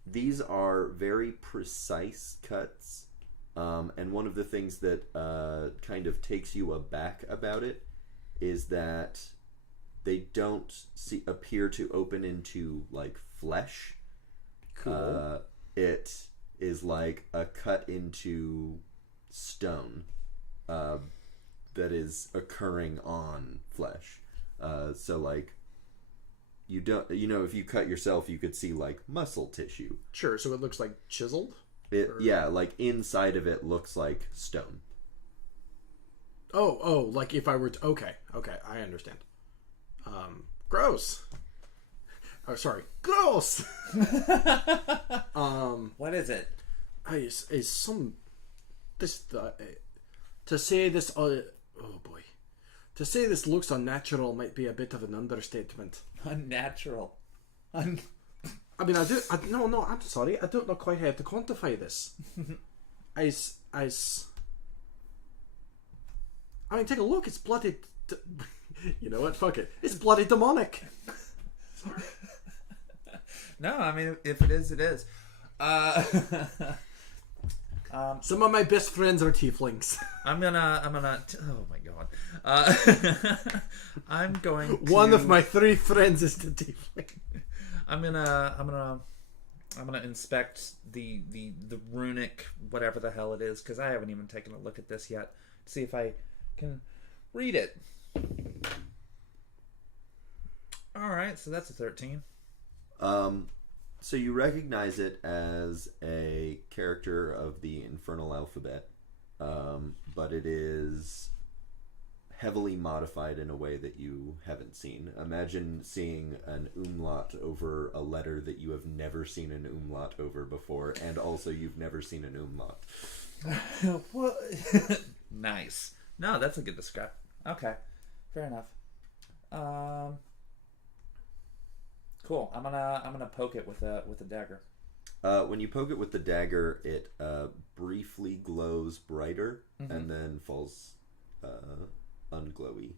These are very precise cuts. And one of the things that kind of takes you aback about it is that they don't appear to open into flesh. Cool. It is like a cut into stone that is occurring on flesh. So you don't, if you cut yourself, you could see muscle tissue. Sure. So it looks chiseled. Yeah, inside of it looks like stone. Oh, if I were to... Okay, I understand. Gross. Oh, sorry. Gross! What is it? Is some... This... to say this... oh, boy. To say this looks unnatural might be a bit of an understatement. Unnatural? I mean, no, I'm sorry. I don't know quite how to quantify this. I mean, take a look. It's bloody... You know what? Fuck it. It's bloody demonic. Sorry. No, I mean, if it is, it is. Some of my best friends are tieflings. I'm gonna. Oh my god. I'm going to... One of my 3 friends is the tiefling. I'm gonna inspect the runic whatever the hell it is, because I haven't even taken a look at this yet to see if I can read it. All right, so that's a 13. So you recognize it as a character of the Infernal Alphabet, but it is heavily modified in a way that you haven't seen. Imagine seeing an umlaut over a letter that you have never seen an umlaut over before, and also you've never seen an umlaut. What? Nice. No, that's a good description. Okay, fair enough. Cool. I'm gonna poke it with a dagger. When you poke it with the dagger, it briefly glows brighter and then falls unglowy.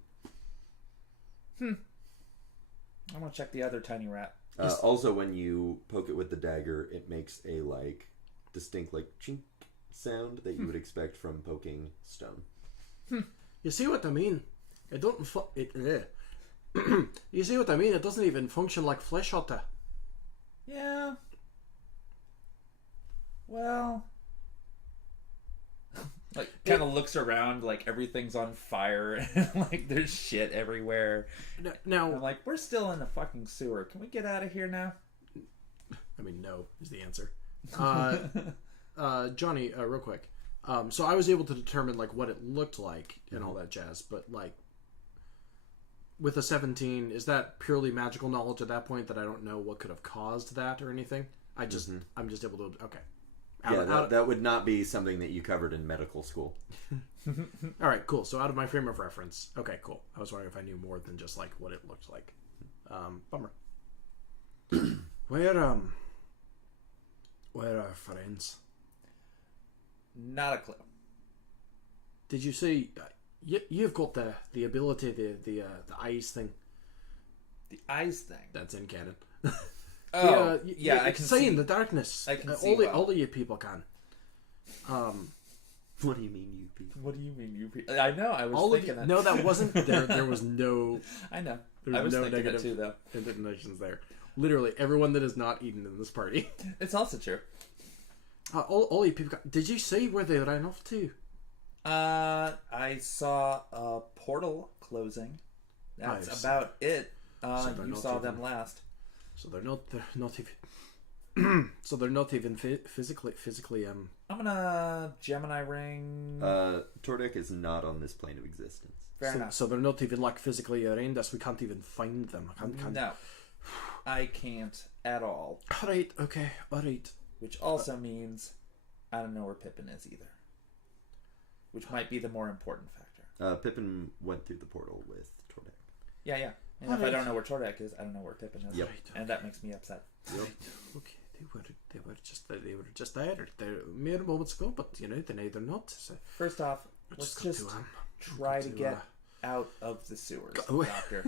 I'm gonna check the other tiny rat. Also, when you poke it with the dagger, it makes a distinct chink sound that you would expect from poking stone. You see what I mean? It don't You see what I mean? It doesn't even function like flesh hotter. Yeah. Well, like kind of looks around like everything's on fire and like there's shit everywhere. Now, I'm like, we're still in the fucking sewer. Can we get out of here now? I mean, no is the answer. Johnny, real quick. So I was able to determine like what it looked like and all that jazz, but like with a 17, is that purely magical knowledge at that point that I don't know what could have caused that or anything? I'm just able to okay. That would not be something that you covered in medical school. All right, cool. So out of my frame of reference. Okay, cool. I was wondering if I knew more than just like what it looked like. Bummer. Where are friends? Not a clue. Did you see? You've got the ability, the eyes thing. The eyes thing. That's in canon. Oh, yeah, I can see in the darkness. I can see all of you people can. What do you mean, you people? What do you mean, you people? I know. I was all thinking of you, that. No, that wasn't there. There was no. I know. There I was no thinking negative it too, though. intonations there. Literally, everyone that is not Eden in this party. It's also true. All you people. Did you see where they ran off to? I saw a portal closing. That's about it. You saw them last. So they're not even. So they're not even physically. I'm gonna Gemini ring. Tordek is not on this plane of existence. Fair enough. So they're not even like physically around us. We can't even find them. No, I can't at all. All right. Okay. All right. Which also means I don't know where Pippin is either. Which might be the more important factor. Pippin went through the portal with Tordek. Yeah. And if I don't know where Tordek is, I don't know where Pippin is. Yep. And that makes me upset. Yep. Okay. They were just there. They're mere moments ago, but they're not. So First off, let's just try to get out of the sewers, Doctor.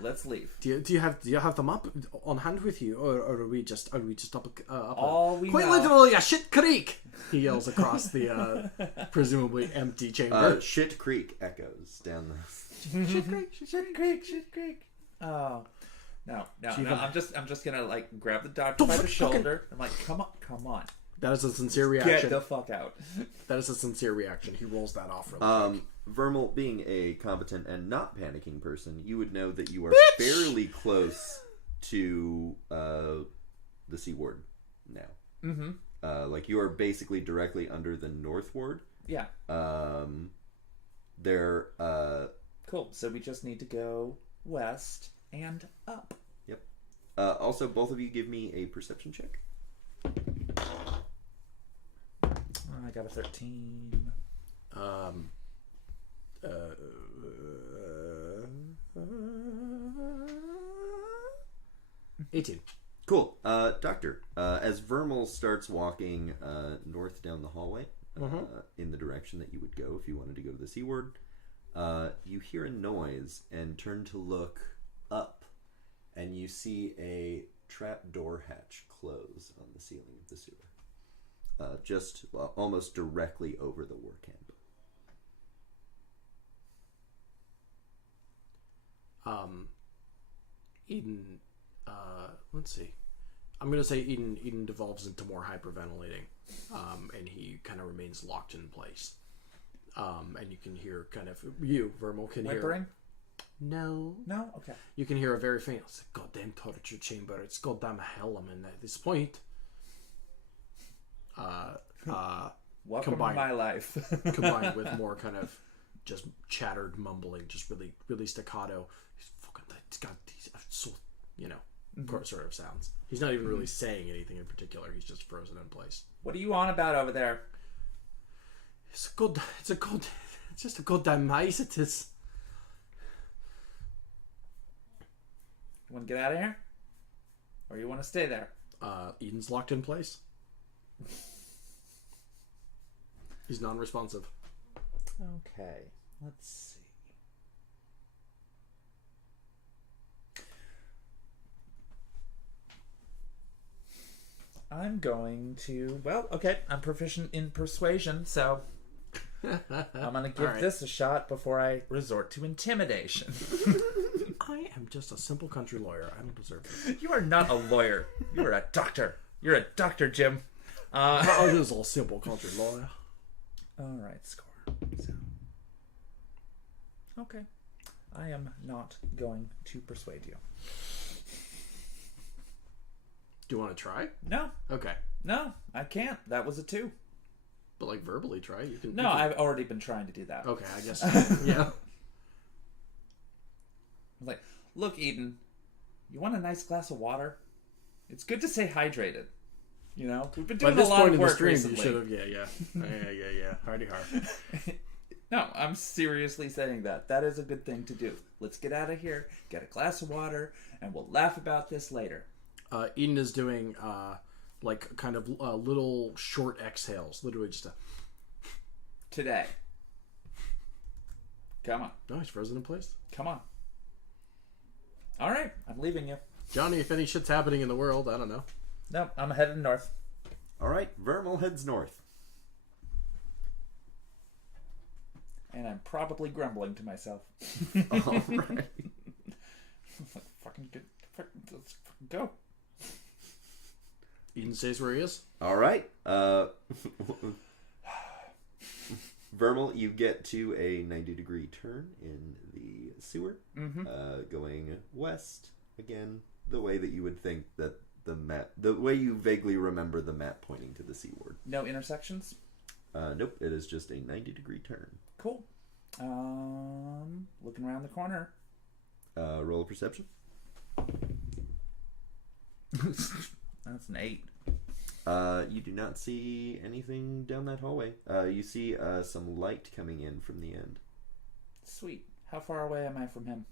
Let's leave. Do you have the map on hand with you, or are we just up all we quite know. literally a shit creek? He yells across the presumably empty chamber. Shit Creek echoes down the. Shit creek. Oh. No. I'm just gonna like grab the doctor by the shoulder. I'm like, come on. That is a sincere reaction. Get the fuck out. That is a sincere reaction. He rolls that off really quick. Verml, being a competent and not panicking person, you would know that you are fairly close to the Sea Ward now. Mm-hmm. Like you are basically directly under the North Ward. Yeah. They're cool. So we just need to go west and up. Yep. Also, both of you give me a perception check. I got a 13. 18. Cool. Doctor, as Verml starts walking north down the hallway in the direction that you would go if you wanted to go to the Sea Ward, you hear a noise and turn to look up, and you see a trap door hatch close on the ceiling of the sewer. Just almost directly over the work handle. Eden, let's see. I'm going to say Eden devolves into more hyperventilating, and he kind of remains locked in place. And you can hear Verml, can Whimpering? hear... No. No? Okay. You can hear a very faint, it's a goddamn torture chamber. It's goddamn hell I'm in at this point. Welcome to my life. Combined with more kind of just chattered mumbling, just really, really staccato. It's got these sort of sounds. He's not even really saying anything in particular. He's just frozen in place. What are you on about over there? It's just a goddamn maze it is. You want to get out of here? Or you want to stay there? Eden's locked in place. He's non-responsive. Okay, let's see. I'm going to... Well, okay, I'm proficient in persuasion, so I'm going to give this a shot before I resort to intimidation. I am just a simple country lawyer. I don't deserve this. You are not a lawyer. You are a doctor. You're a doctor, Jim. I'm just a simple country lawyer. All right, score. So, okay. I am not going to persuade you. Do you want to try? No. Okay. No, I can't. That was a 2. But like verbally try. You can. No, you can... I've already been trying to do that. Okay, I guess. Yeah. Like, look, Eden, you want a nice glass of water? It's good to stay hydrated. You know, we've been doing a lot of work recently. You should have. Yeah. Hardy hard. No, I'm seriously saying that. That is a good thing to do. Let's get out of here, get a glass of water, and we'll laugh about this later. Eden is doing like kind of little short exhales, literally just a. Today. Come on. No, he's frozen in place. Come on. All right, I'm leaving you. Johnny, if any shit's happening in the world, I don't know. Nope, I'm headed north. All right, Verml heads north. And I'm probably grumbling to myself. All right. Fucking good. Let's fucking go. Eden stays where he is. All right. Verml, you get to a 90-degree turn in the sewer, going west again, the way that you would think that the way you vaguely remember the map pointing to the seaward. No intersections? Nope, it is just a 90-degree turn. Cool. Looking around the corner. Roll a perception. That's an 8. You do not see anything down that hallway. You see some light coming in from the end. Sweet. How far away am I from him?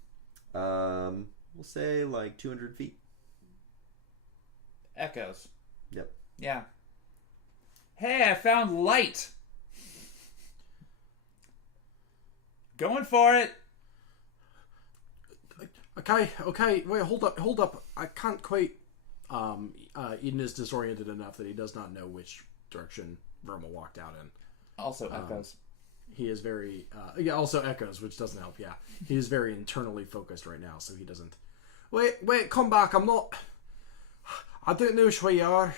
We'll say like 200 feet. Echoes. Yep. Yeah. Hey, I found light! Going for it! Okay, wait, hold up. I can't quite... Eden is disoriented enough that he does not know which direction Verml walked out in. Also echoes. He is very... also echoes, which doesn't help, yeah. He is very internally focused right now, so he doesn't... Wait, come back, I'm not... I don't know where you are.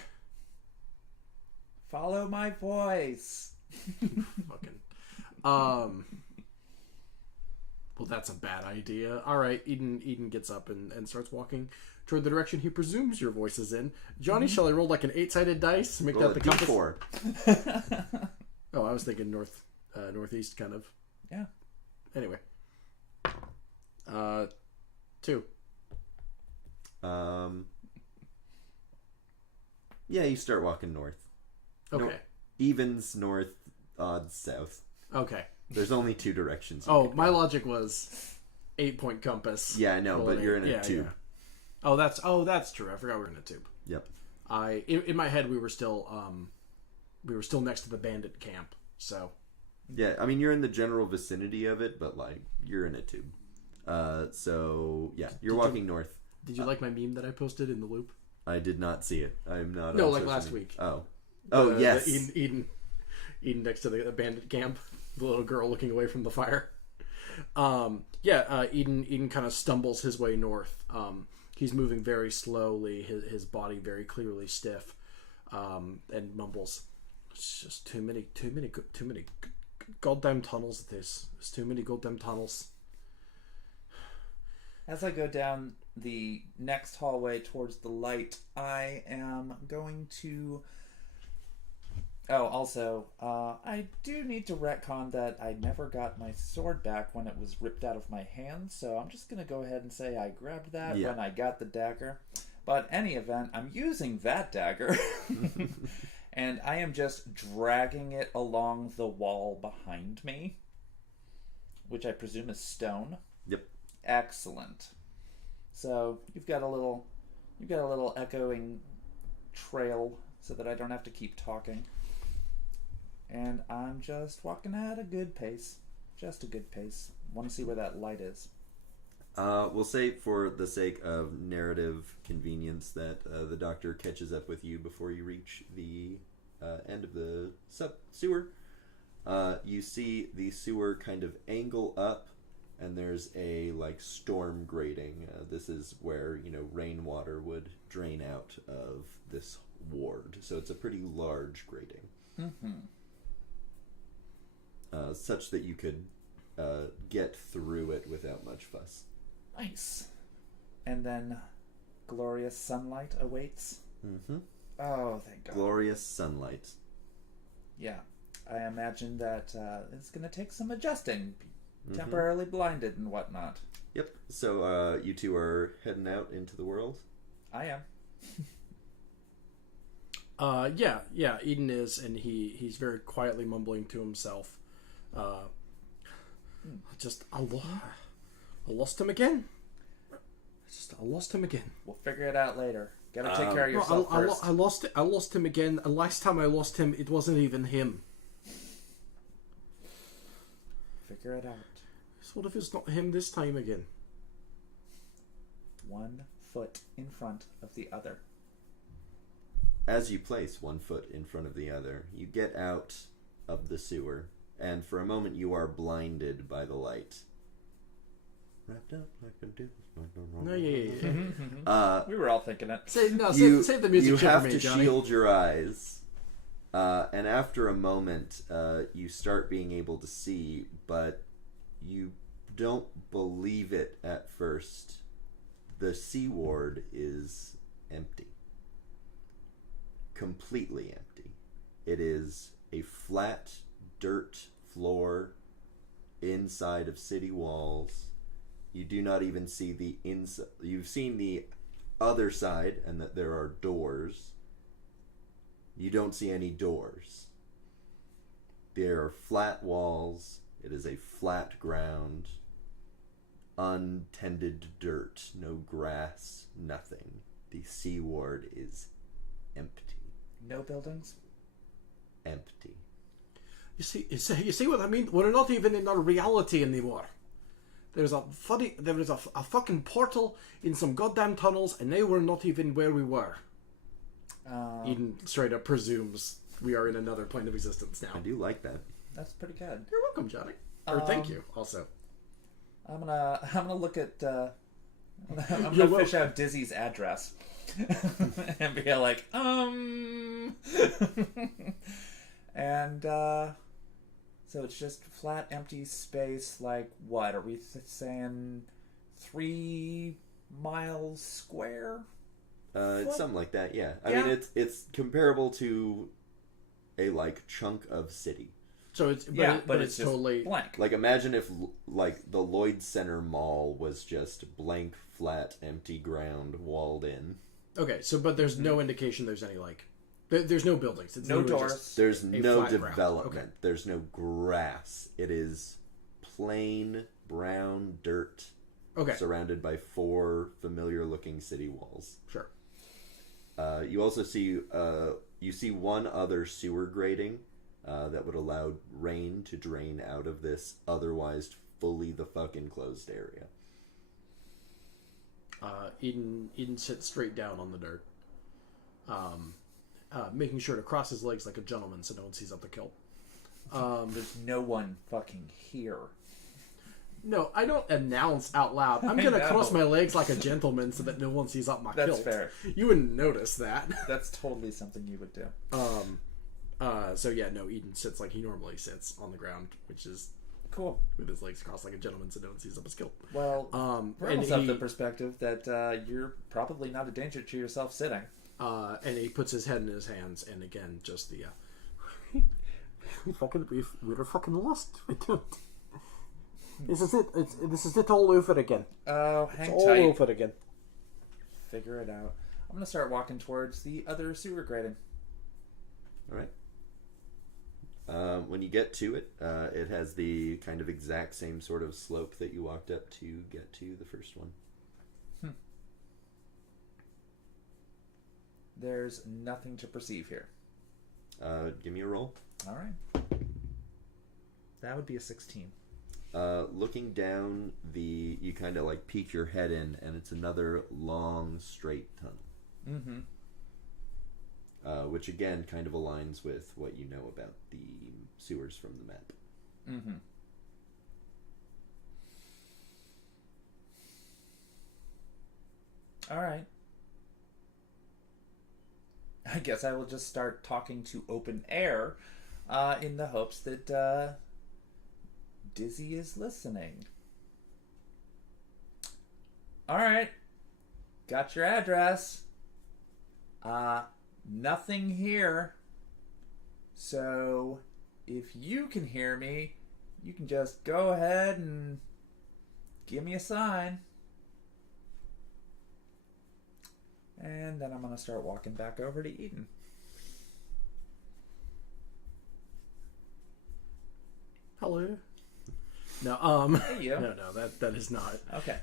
Follow my voice. Fucking... Well, that's a bad idea. All right, Eden gets up and starts walking toward the direction he presumes your voice is in. Johnny, shall I roll like an 8-sided dice? Make Roll that the D4. compass? Oh, I was thinking northeast kind of. Yeah. Anyway. 2. Yeah, you start walking north. Okay. Evens north, odds south. Okay. There's only 2 directions. My logic was 8-point compass. Yeah, I know, but you're in a tube. Yeah. That's true. I forgot we were in a tube. Yep. In my head we were still next to the bandit camp. So. Yeah, I mean you're in the general vicinity of it, but like you're in a tube. So yeah, you're walking north. Did you like my meme that I posted in the loop? I did not see it. I'm not. No, like last week. Oh, The yes. Eden next to the bandit camp. The little girl looking away from the fire. Eden kind of stumbles his way north. He's moving very slowly, his body very clearly stiff, and mumbles, "It's just too many goddamn tunnels. There's too many goddamn tunnels." As I go down the next hallway towards the light, I am going to... Oh, also, I do need to retcon that I never got my sword back when it was ripped out of my hand, so I'm just going to go ahead and say I grabbed that when I got the dagger. But any event, I'm using that dagger, and I am just dragging it along the wall behind me, which I presume is stone. Yep. Excellent. So you've got a little echoing trail so that I don't have to keep talking. And I'm just walking at a good pace. Just a good pace. Want to see where that light is. We'll say, for the sake of narrative convenience, that the doctor catches up with you before you reach the end of the sewer. You see the sewer kind of angle up, and there's a storm grating. This is where rainwater would drain out of this ward. So it's a pretty large grating, such that you could get through it without much fuss. Nice. And then glorious sunlight awaits. Mm-hmm. Oh, thank God. Glorious sunlight. Yeah. I imagine that it's going to take some adjusting. Temporarily blinded and whatnot. Yep. So you two are heading out into the world? I am. Yeah. Eden is, and he's very quietly mumbling to himself. I lost him again. I lost him again. We'll figure it out later. Gotta take care of yourself first. I lost him again, and last time I lost him, it wasn't even him. Figure it out. So what if it's not him this time again? 1 foot in front of the other. As you place 1 foot in front of the other, you get out of the sewer, and for a moment you are blinded by the light. Wrapped up like a dude. No, yeah. We were all thinking it. Save the music. You have for me, to Johnny. shield your eyes, and after a moment, you start being able to see, but you don't believe it at first. The sea ward is empty. Completely empty. It is a flat dirt floor inside of city walls. You do not even see the inside. You've seen the other side and that there are doors. You don't see any doors. There are flat walls. It is a flat ground. Untended dirt. No grass. Nothing. The sea ward is empty. No buildings? Empty. You see what I mean? We're not even in our reality anymore. There was a fucking portal in some goddamn tunnels, and now we're not even where we were. Eden straight up presumes we are in another plane of existence now. I do like that. That's pretty good. You're welcome, Johnny. Or thank you, also. I'm gonna look at. I'm gonna fish out Dizzy's address and be like, and so it's just flat, empty space. Like what are we saying? 3 miles square? It's something like that. Yeah. I mean, it's comparable to a chunk of city. So it's but it's just totally blank. Imagine if the Lloyd Center Mall was just blank, flat, empty ground, walled in. Okay. So, but there's no indication there's any there's no buildings. It's no doors. There's no flat ground. development. Okay. There's no grass. It is plain brown dirt. Okay. Surrounded by 4 familiar-looking city walls. Sure. You also see one other sewer grating that would allow rain to drain out of this otherwise fully the fucking closed area. Eden sits straight down on the dirt, making sure to cross his legs like a gentleman so no one sees up the kilt. There's no one fucking here. No, I don't announce out loud. I'm going to cross my legs like a gentleman so that no one sees up my kilt. That's fair. You wouldn't notice that. That's totally something you would do. So yeah, no, Eden sits like he normally sits on the ground, which is cool, with his legs crossed like a gentleman so no one sees up his kilt. Well, Verml's of the perspective that you're probably not a danger to yourself sitting. And he puts his head in his hands, and again, just the we're fucking lost. This is it. This is it all over again. Oh, hang it's tight. all over again. Figure it out. I'm gonna start walking towards the other sewer grating. All right. When you get to it, it has the kind of exact same sort of slope that you walked up to get to the first one. There's nothing to perceive here. Give me a roll. All right. That would be a 16. Looking down, you kind of like peek your head in, and it's another long, straight tunnel. Mm-hmm. Which again kind of aligns with what you know about the sewers from the map. Mm-hmm. All right. I guess I will just start talking to open air in the hopes that Dizzy is listening. All right. Got your address. Nothing here. So, if you can hear me, you can just go ahead and give me a sign. And then I'm going to start walking back over to Eden. Hello. No, Hey, you. no, that is not. Okay.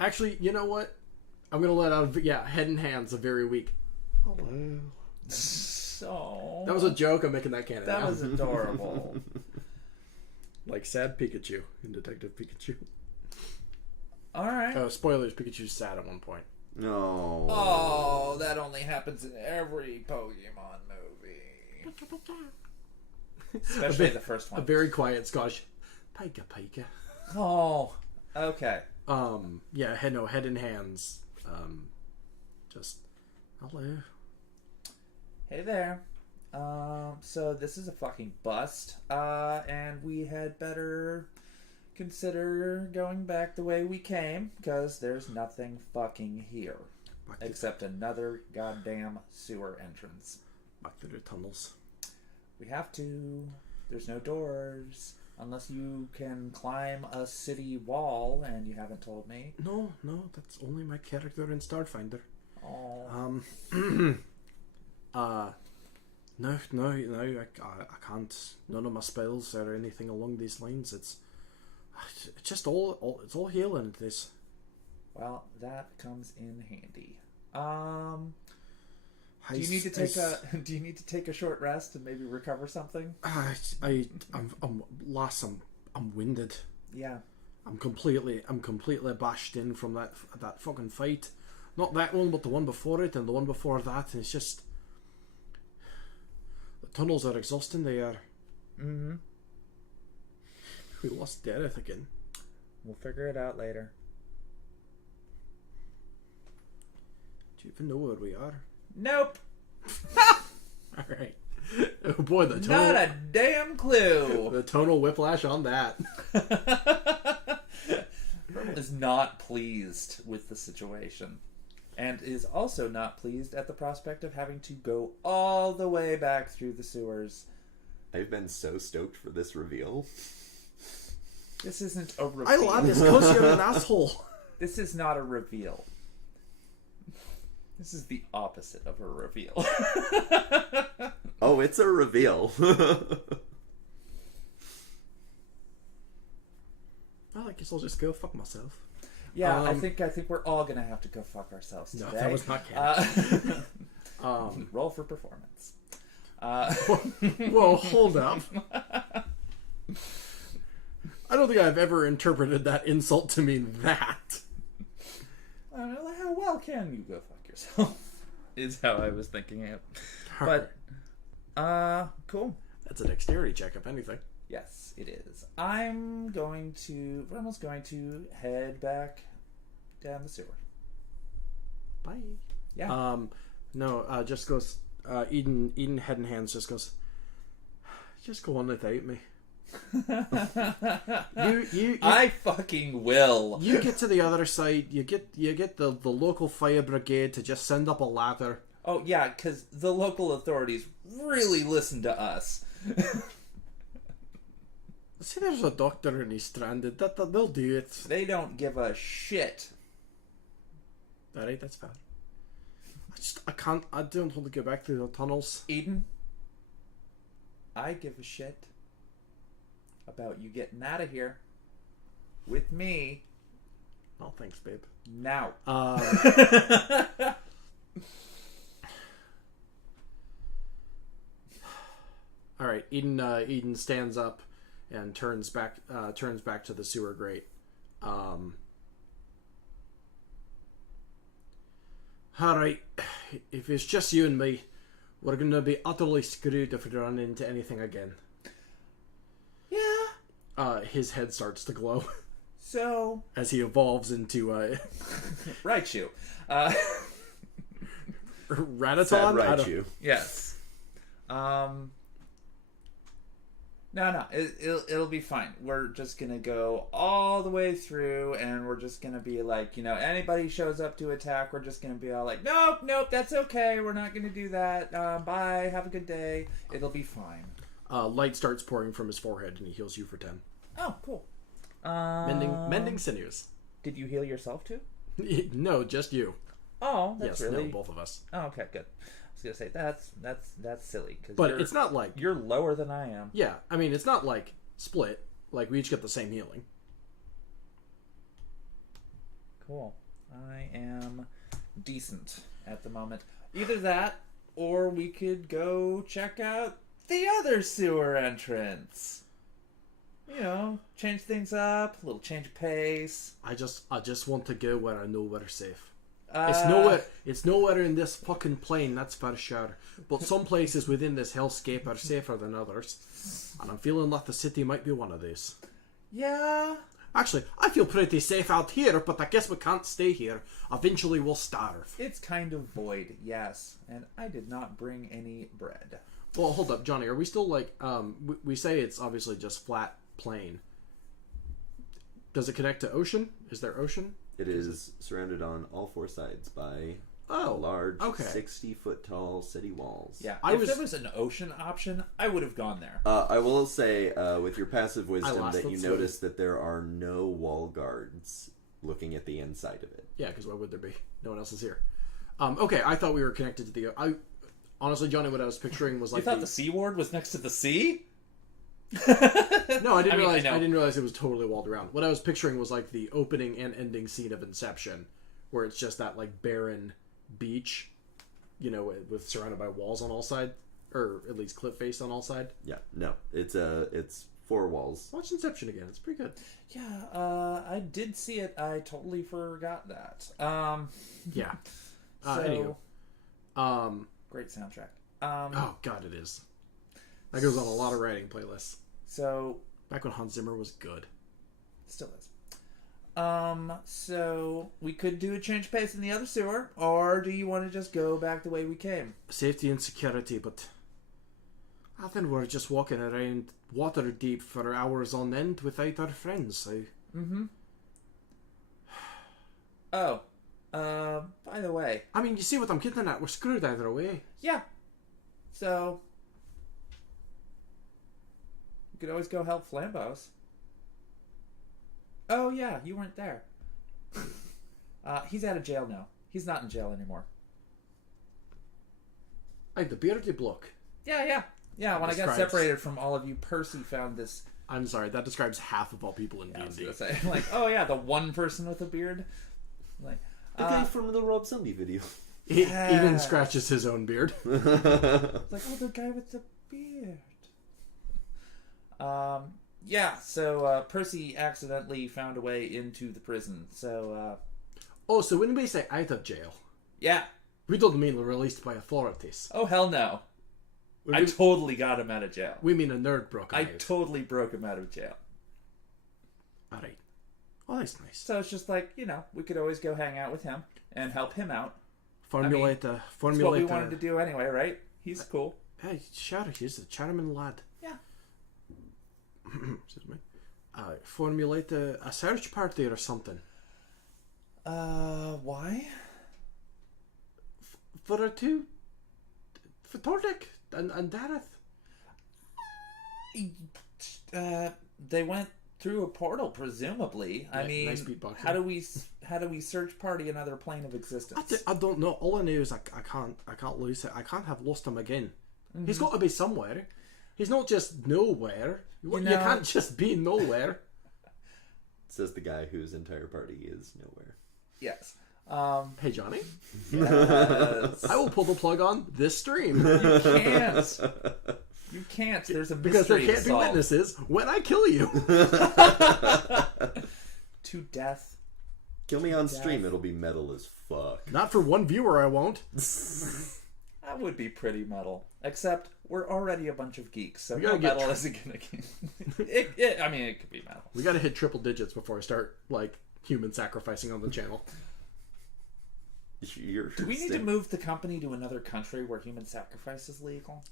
Actually, you know what? I'm gonna let out. Yeah, head and hands are very weak. Hello. So... That was a joke. I'm making that canon. That now. was adorable. Like sad Pikachu in Detective Pikachu. Alright. Oh, spoilers, Pikachu's sad at one point. No. Oh, that only happens in every Pokemon movie. Especially the first A one. very quiet Scottish Pika Pika. Oh, okay. Yeah, head and hands. Just hello. Hey there. So this is a fucking bust. And we had better consider going back the way we came, because there's nothing fucking here. Except another goddamn sewer entrance. Back through the tunnels. We have to. There's no doors. Unless you can climb a city wall, and you haven't told me. No, that's only my character in Starfinder. Oh. No, I can't. None of my spells or anything along these lines. It's just it's all healing. This. Well, that comes in handy. Do you need to take a short rest and maybe recover something? I'm lost. I'm winded. Yeah. I'm completely bashed in from that fucking fight. Not that one, but the one before it and the one before that. And it's just the tunnels are exhausting. They are. Mm-hmm. We lost Derreth again. We'll figure it out later. Do you even know where we are? Nope. All right. Oh boy, the tonal, Not a damn clue. the tonal whiplash on that. Verml is not pleased with the situation, and is also not pleased at the prospect of having to go all the way back through the sewers. I've been so stoked for this reveal. This isn't a reveal. I love this because you're an asshole. This is not a reveal. This is the opposite of a reveal. Oh, it's a reveal. I guess I'll just go fuck myself. Yeah, I think we're all gonna have to go fuck ourselves today. No, that was not canon. Roll for performance. Whoa, hold up. I don't think I've ever interpreted that insult to mean that. I don't know, how well can you go fuck yourself? Is how I was thinking it. But, cool. That's a dexterity check, if anything. Yes, it is. Verml's going to head back down the sewer. Bye. Yeah. No, just goes, Eden head and hands just goes, just go on without me. you I fucking will. You get to the other side, you get the local fire brigade to just send up a ladder. Oh, yeah, because the local authorities really listen to us. See, there's a doctor and he's stranded. That they'll do it. They don't give a shit. Alright, that's fair. I don't want to go back through the tunnels. Eden, I give a shit about you getting out of here with me. Oh, thanks, babe. Now. Alright, Eden stands up and turns back to the sewer grate. Alright, if it's just you and me, we're going to be utterly screwed if we run into anything again. Yeah. His head starts to glow. So... as he evolves into... Raichu. Rataton? Sad Raichu. Yes. No, it'll be fine. We're just gonna go all the way through, and we're just gonna be like, anybody shows up to attack, we're just gonna be all like, nope, that's okay. We're not gonna do that. Bye. Have a good day. It'll be fine. Light starts pouring from his forehead, and he heals you for 10. Oh, cool. Mending sinews. Did you heal yourself too? No, just you. Oh, that's yes, really... no, both of us. Oh, okay, good. I was gonna say that's silly, but it's not like you're lower than I am. Yeah, I mean it's not like split. Like we each get the same healing. Cool. I am decent at the moment. Either that, or we could go check out the other sewer entrance. Change things up, a little change of pace. I just want to go where I know we're safe. Uh, It's nowhere in this fucking plane, that's for sure. But some places within this hellscape are safer than others. And I'm feeling like the city might be one of these. Yeah. Actually, I feel pretty safe out here, but I guess we can't stay here. Eventually we'll starve. It's kind of void, yes. And I did not bring any bread. Well, hold up, Johnny. Are we still like... we say it's obviously just flat plain. Does it connect to ocean? Is there ocean? It is surrounded on all four sides by large, 60-foot tall city walls. Yeah, if there was an ocean option, I would have gone there. I will say, with your passive wisdom, that you that's notice that there are no wall guards looking at the inside of it. Yeah, because why would there be? No one else is here. Okay, I thought we were connected to the... honestly, Johnny, what I was picturing was like... You thought the Sea Ward was next to the sea? No, I didn't realize it was totally walled around. What I was picturing was like the opening and ending scene of Inception, where it's just that like barren beach, with surrounded by walls on all sides, or at least cliff face on all sides. Yeah, no, it's four walls. Watch Inception again; it's pretty good. Yeah, I did see it. I totally forgot that. Yeah. So, anywho, great soundtrack. Oh God, it is. That goes on a lot of writing playlists. So back when Hans Zimmer was good. Still is. So we could do a change pace in the other sewer, or do you want to just go back the way we came? Safety and security, but I think we're just walking around Waterdeep for hours on end without our friends. So. Mm-hmm. Oh, by the way. I mean, you see what I'm getting at? We're screwed either way. Yeah. So you could always go help Flambos. Oh yeah, you weren't there. He's out of jail now. He's not in jail anymore. Hey, the bearded bloke. Yeah. When I got separated from all of you, Percy found this. I'm sorry, that describes half of all people in D&D. I was gonna say, like, oh yeah, the one person with a beard. Like the guy from the Rob Zombie video. He even scratches his own beard. It's like, oh, the guy with the beard. Yeah, so Percy accidentally found a way into the prison. So, so when we say out of jail, yeah, we don't mean released by authorities. Oh, hell no. I totally got him out of jail. We mean a nerd broke him I out. totally broke him out of jail. Alright. Oh, that's nice. So it's just like, we could always go hang out with him and help him out. Formulate That's what we wanted to do anyway, right? He's cool. Hey, sure, he's a charming lad. Yeah. Excuse me. Formulate a search party or something. Why? For Tordek and Derreth. They went through a portal, presumably. I mean, nice beatbox, how do we search party another plane of existence? I don't know. All I know is I can't lose it. I can't have lost him again. Mm-hmm. He's got to be somewhere. He's not just nowhere. You can't just be nowhere. Says the guy whose entire party is nowhere. Yes. Hey, Johnny. Yes. I will pull the plug on this stream. You can't. You can't. There's a because mystery there can't to be solve. witnesses when I kill you. To death. Kill me on stream, it'll be metal as fuck. Not for one viewer, I won't. That would be pretty metal. Except we're already a bunch of geeks, so We gotta no get metal isn't gonna. I mean, it could be metal. We gotta hit triple digits before I start like human sacrificing on the channel. Do we need to move the company to another country where human sacrifice is legal?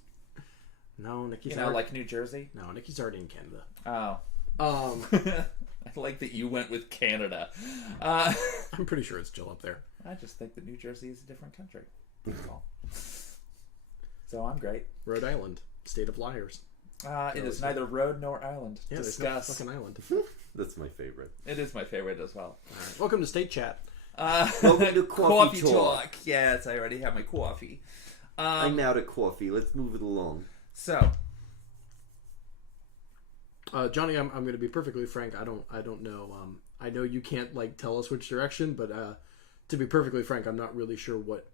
No, Nikki's like New Jersey. No, Nikki's already in Canada. Oh. I like that you went with Canada. I'm pretty sure it's chill up there. I just think that New Jersey is a different country. That's all. So I'm great. Rhode Island, state of liars. It is neither road nor island. Yeah, Discuss. there's no fucking island. That's my favorite. It is my favorite as well. All right. Welcome to State Chat. Welcome to coffee talk. Yes, I already have my coffee. I'm out of coffee. Let's move it along. So, Johnny, I'm going to be perfectly frank. I don't know. I know you can't like tell us which direction, but to be perfectly frank, I'm not really sure what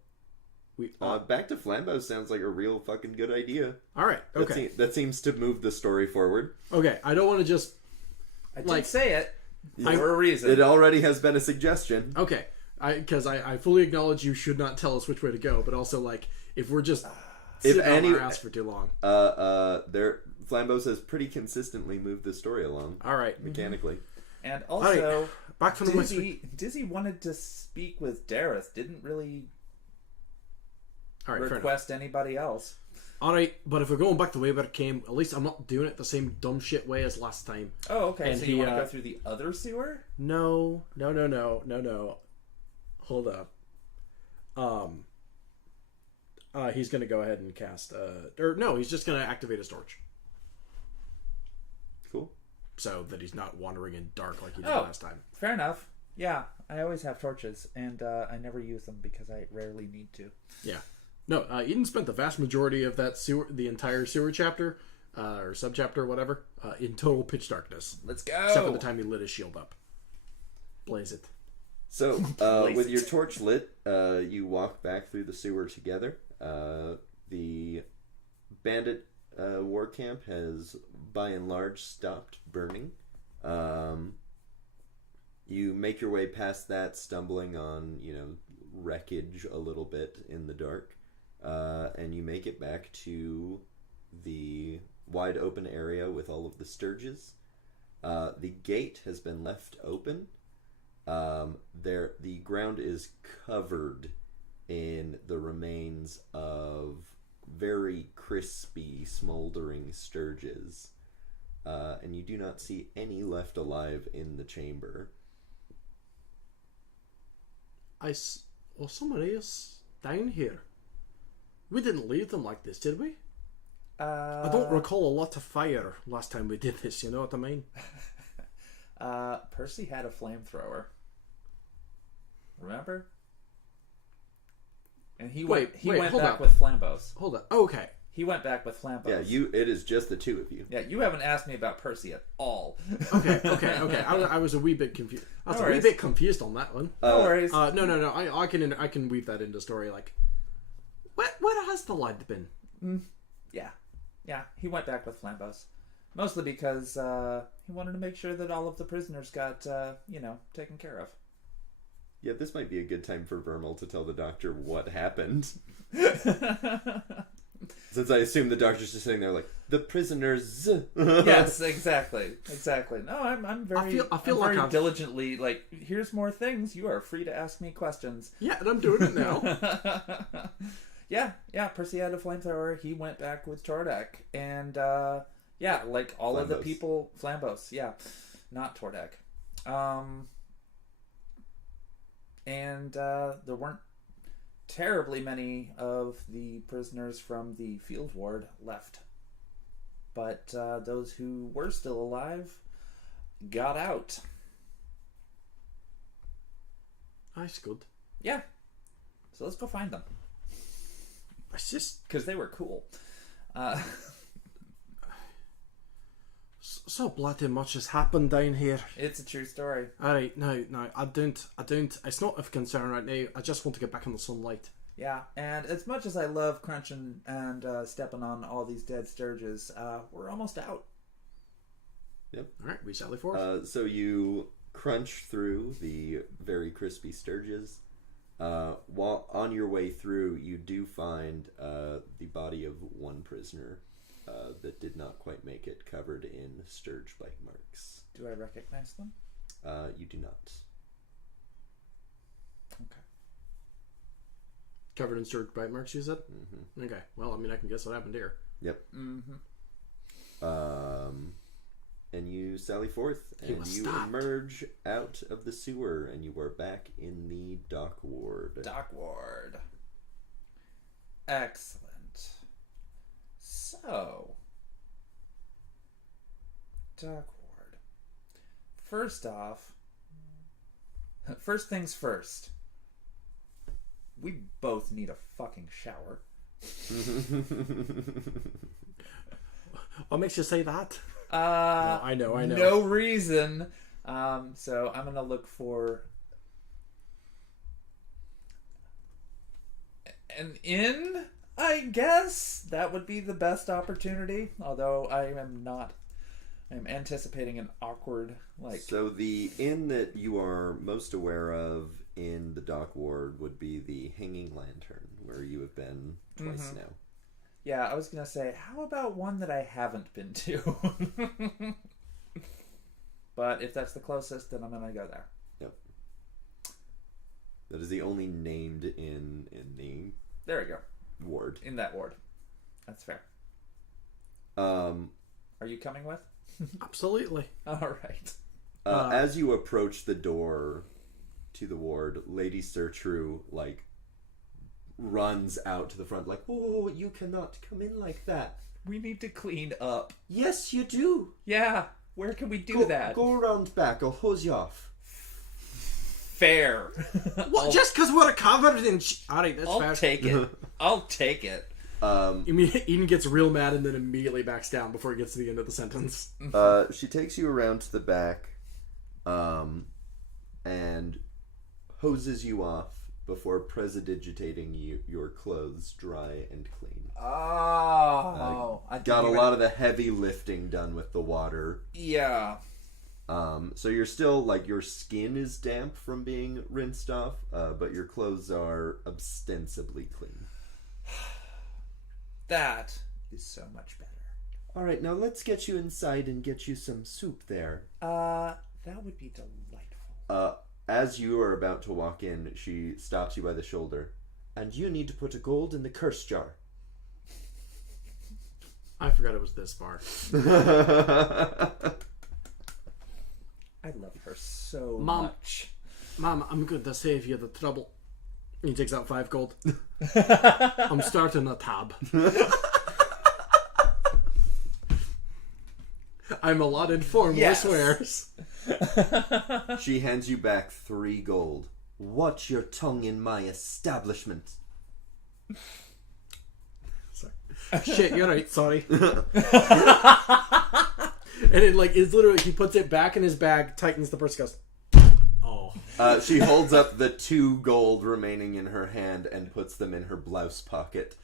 we. Back to Flambeau sounds like a real fucking good idea. All right. Okay. That seems to move the story forward. Okay. I don't want to just. I did say it Yeah. for a reason. It already has been a suggestion. Okay. Because I fully acknowledge you should not tell us which way to go, but also like if we're just sitting on our ass for too long. Flambeau has pretty consistently moved the story along. All right. Mechanically. And also, right. Back from Dizzy wanted to speak with Derreth. Didn't really all right, request anybody else. All right, but if we're going back the way where it came, at least I'm not doing it the same dumb shit way as last time. Oh, okay. And so you want to go through the other sewer? No. Hold up. He's gonna go ahead and cast. He's just gonna activate his torch. Cool. So that he's not wandering in dark like he did last time. Fair enough. Yeah, I always have torches, and I never use them because I rarely need to. Yeah. No, Eden spent the vast majority of that the entire sewer chapter, or subchapter, or whatever, in total pitch darkness. Let's go! Except for the time he lit his shield up. Blaze it. So, with your torch lit, you walk back through the sewer together. The bandit war camp has, by and large, stopped burning. You make your way past that, stumbling on, wreckage a little bit in the dark. And you make it back to the wide open area with all of the sturges. The gate has been left open. The ground is covered in the remains of very crispy, smoldering sturges. And you do not see any left alive in the chamber. Somebody is down here. We didn't leave them like this, did we? I don't recall a lot of fire last time we did this, you know what I mean? Percy had a flamethrower. Remember? And he went back with flambeaus. Hold up. Okay. He went back with flambeaus. Yeah, it is just the two of you. Yeah, you haven't asked me about Percy at all. Okay. I was a wee bit confused. I was a wee bit confused on that one. No worries. No. I can weave that into story. Like, where has the lad been? Yeah. He went back with flambeaus, mostly because he wanted to make sure that all of the prisoners got taken care of. Yeah, this might be a good time for Verml to tell the doctor what happened. Since I assume the doctor's just sitting there like, the prisoners. Yes, exactly. No, I'm very, I feel like very diligently like, here's more things. You are free to ask me questions. Yeah, and I'm doing it now. Yeah. Percy had a flamethrower. He went back with Tordek, and like all of the people, flambeaus. Yeah, not Tordek. And there weren't terribly many of the prisoners from the field ward left. But those who were still alive got out. That's good. Yeah. So let's go find them. It's just... Because they were cool. So bloody much has happened down here. It's a true story. Alright, no, I don't. It's not of concern right now. I just want to get back in the sunlight. Yeah, and as much as I love crunching and stepping on all these dead sturges, we're almost out. Yep. All right, we sally forth. So you crunch through the very crispy sturges. While on your way through, you do find the body of one prisoner that did not quite make it, covered in sturge bite marks. Do I recognize them? You do not. Okay. Covered in sturge bite marks, you said? Mm-hmm. Okay. Well, I mean, I can guess what happened here. Yep. Mm-hmm. And you sally forth, He and was you stopped. emerge out of the sewer, and you are back in the dock ward. Dock ward. Excellent. So, dock ward. First off, first things first. We both need a fucking shower. What makes you say that? I know. No reason. So I'm gonna look for an inn, I guess. That would be the best opportunity. Although I'm anticipating an awkward, So the inn that you are most aware of in the dock ward would be the Hanging Lantern, where you have been twice now. Yeah, I was gonna say, how about one that I haven't been to? But if that's the closest, then I'm gonna go there. Yep. That is the only named inn in the There we go. ward. In that ward. That's fair. Are you coming with? Absolutely. All right. As you approach the door to the ward, Lady Sertru, runs out to the front "Oh, you cannot come in like that." We need to clean up. "Yes, you do. Yeah. Where can we do that? Go around back. I'll hose you off." Fair. Well, just because we're covered in... Alright, that's I'll fair. take it. I'll take it. Eden gets real mad and then immediately backs down before he gets to the end of the sentence. She takes you around to the back and hoses you off before prestidigitating your clothes dry and clean. Oh. Got a lot of the heavy lifting done with the water. Yeah. So you're still, your skin is damp from being rinsed off, but your clothes are ostensibly clean. That is so much better. Alright, now let's get you inside and get you some soup there. That would be delightful. As you are about to walk in, she stops you by the shoulder. "And you need to put a gold in the curse jar." I forgot it was this far. I love her so Mom. much. Mom, I'm going to save you the trouble. He takes out 5 gold. I'm starting a tab. I'm allotted 4 more swears. She hands you back 3 gold. "Watch your tongue in my establishment." Sorry. Shit, you're right, sorry. And it it's literally, he puts it back in his bag, tightens the purse, goes, oh. She holds up the 2 gold remaining in her hand and puts them in her blouse pocket.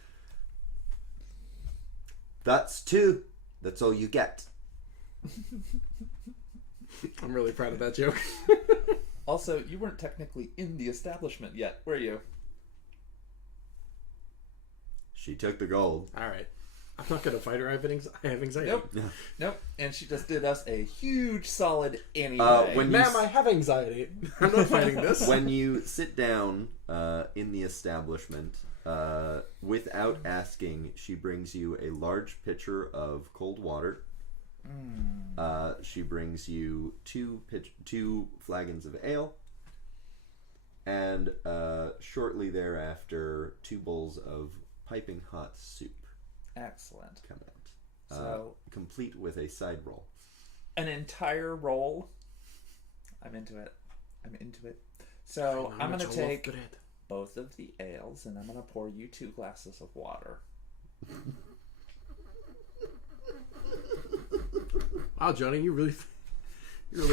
"That's 2. That's all you get." I'm really proud of that joke. Also, you weren't technically in the establishment yet, were you? She took the gold. Alright. I'm not going to fight her. I have anxiety. Nope. And she just did us a huge solid anyway. Ma'am, I have anxiety. I'm not fighting this. When you sit down in the establishment, without asking, she brings you a large pitcher of cold water. She brings you 2 flagons of ale, and shortly thereafter 2 bowls of piping hot soup. Excellent. Come out. So, complete with a side roll. An entire roll. I'm into it. So I'm going to take both of the ales and I'm going to pour you 2 glasses of water. Wow, Johnny, you're really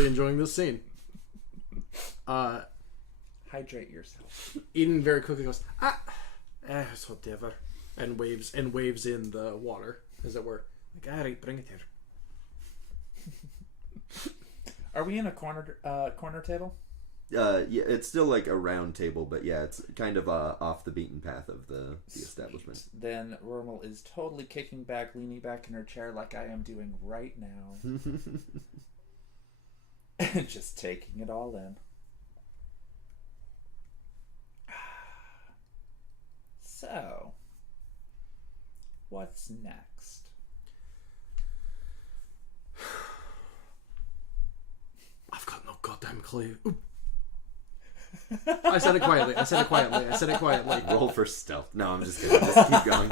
enjoying this scene. Hydrate yourself. Eden very quickly goes, It's whatever. And waves in the water, as it were. Like, alright, bring it here. Are we in a corner table? Yeah, it's still like a round table, but yeah, it's kind of off the beaten path of the establishment. Then Verml is totally kicking back, leaning back in her chair like I am doing right now. And just taking it all in. So, what's next? I've got no goddamn clue. Oop. I said it quietly. Roll for stealth. No, I'm just kidding. Just keep going.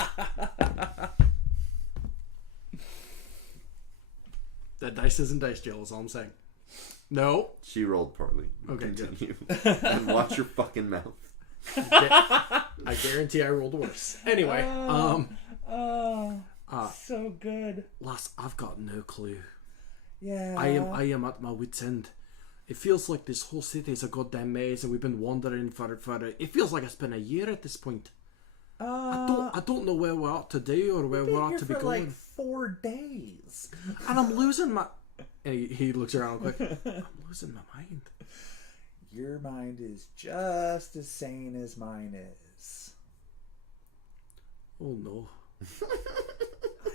That dice isn't dice jail, is all I'm saying. No. She rolled poorly. Okay, continue. And watch your fucking mouth. I guarantee I rolled worse. Anyway, so good. lass, I've got no clue. Yeah. I am at my wit's end. It feels like this whole city is a goddamn maze, and we've been wandering for it feels like it's been a year at this point. I don't know where we ought to do or where we ought to be going. Like 4 days, and I'm losing my. And he looks around quick. I'm losing my mind. Your mind is just as sane as mine is. Oh no.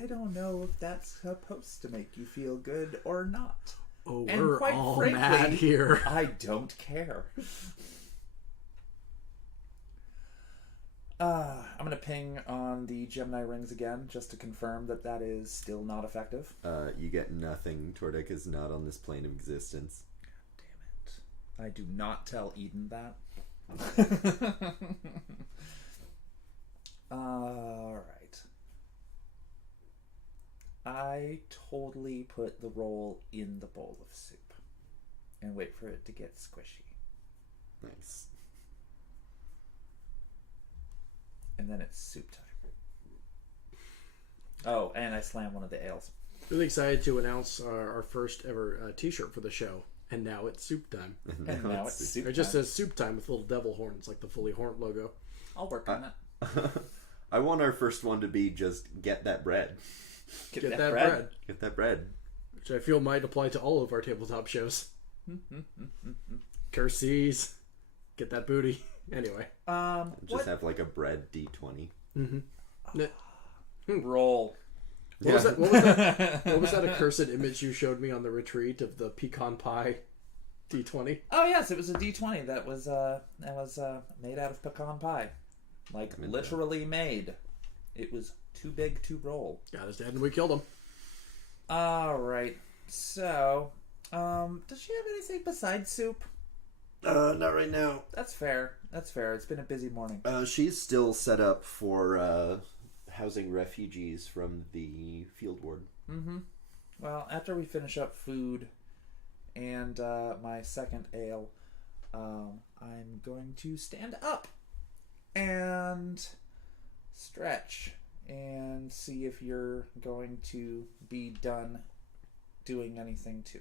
I don't know if that's supposed to make you feel good or not. Oh, And we're quite all frankly, mad here. I don't care. I'm going to ping on the Gemini rings again, just to confirm that is still not effective. You get nothing. Tordek is not on this plane of existence. Damn it. I do not tell Eden that. Alright. I totally put the roll in the bowl of soup and wait for it to get squishy. Nice. And then it's soup time. Oh, and I slam one of the ales. Really excited to announce our first ever t-shirt for the show. And now it's soup time. And now it's soup time. It just says soup time with little devil horns, like the fully horned logo. I'll work on it. I want our first one to be just get that bread. Get that bread. Get that bread. Which I feel might apply to all of our tabletop shows. Curses. Get that booty. Anyway. Just have like a bread D20. Mm-hmm. Roll. What was that? What was that accursed image you showed me on the retreat of the pecan pie D20? Oh yes, it was a D20 that was made out of pecan pie. Like literally made. It was too big to roll. Got his dad and we killed him. Alright. So, does she have anything besides soup? Not right now. That's fair. That's fair. It's been a busy morning. She's still set up for housing refugees from the field ward. Mm-hmm. Well, after we finish up food and my second ale, I'm going to stand up and stretch and see if you're going to be done doing anything too.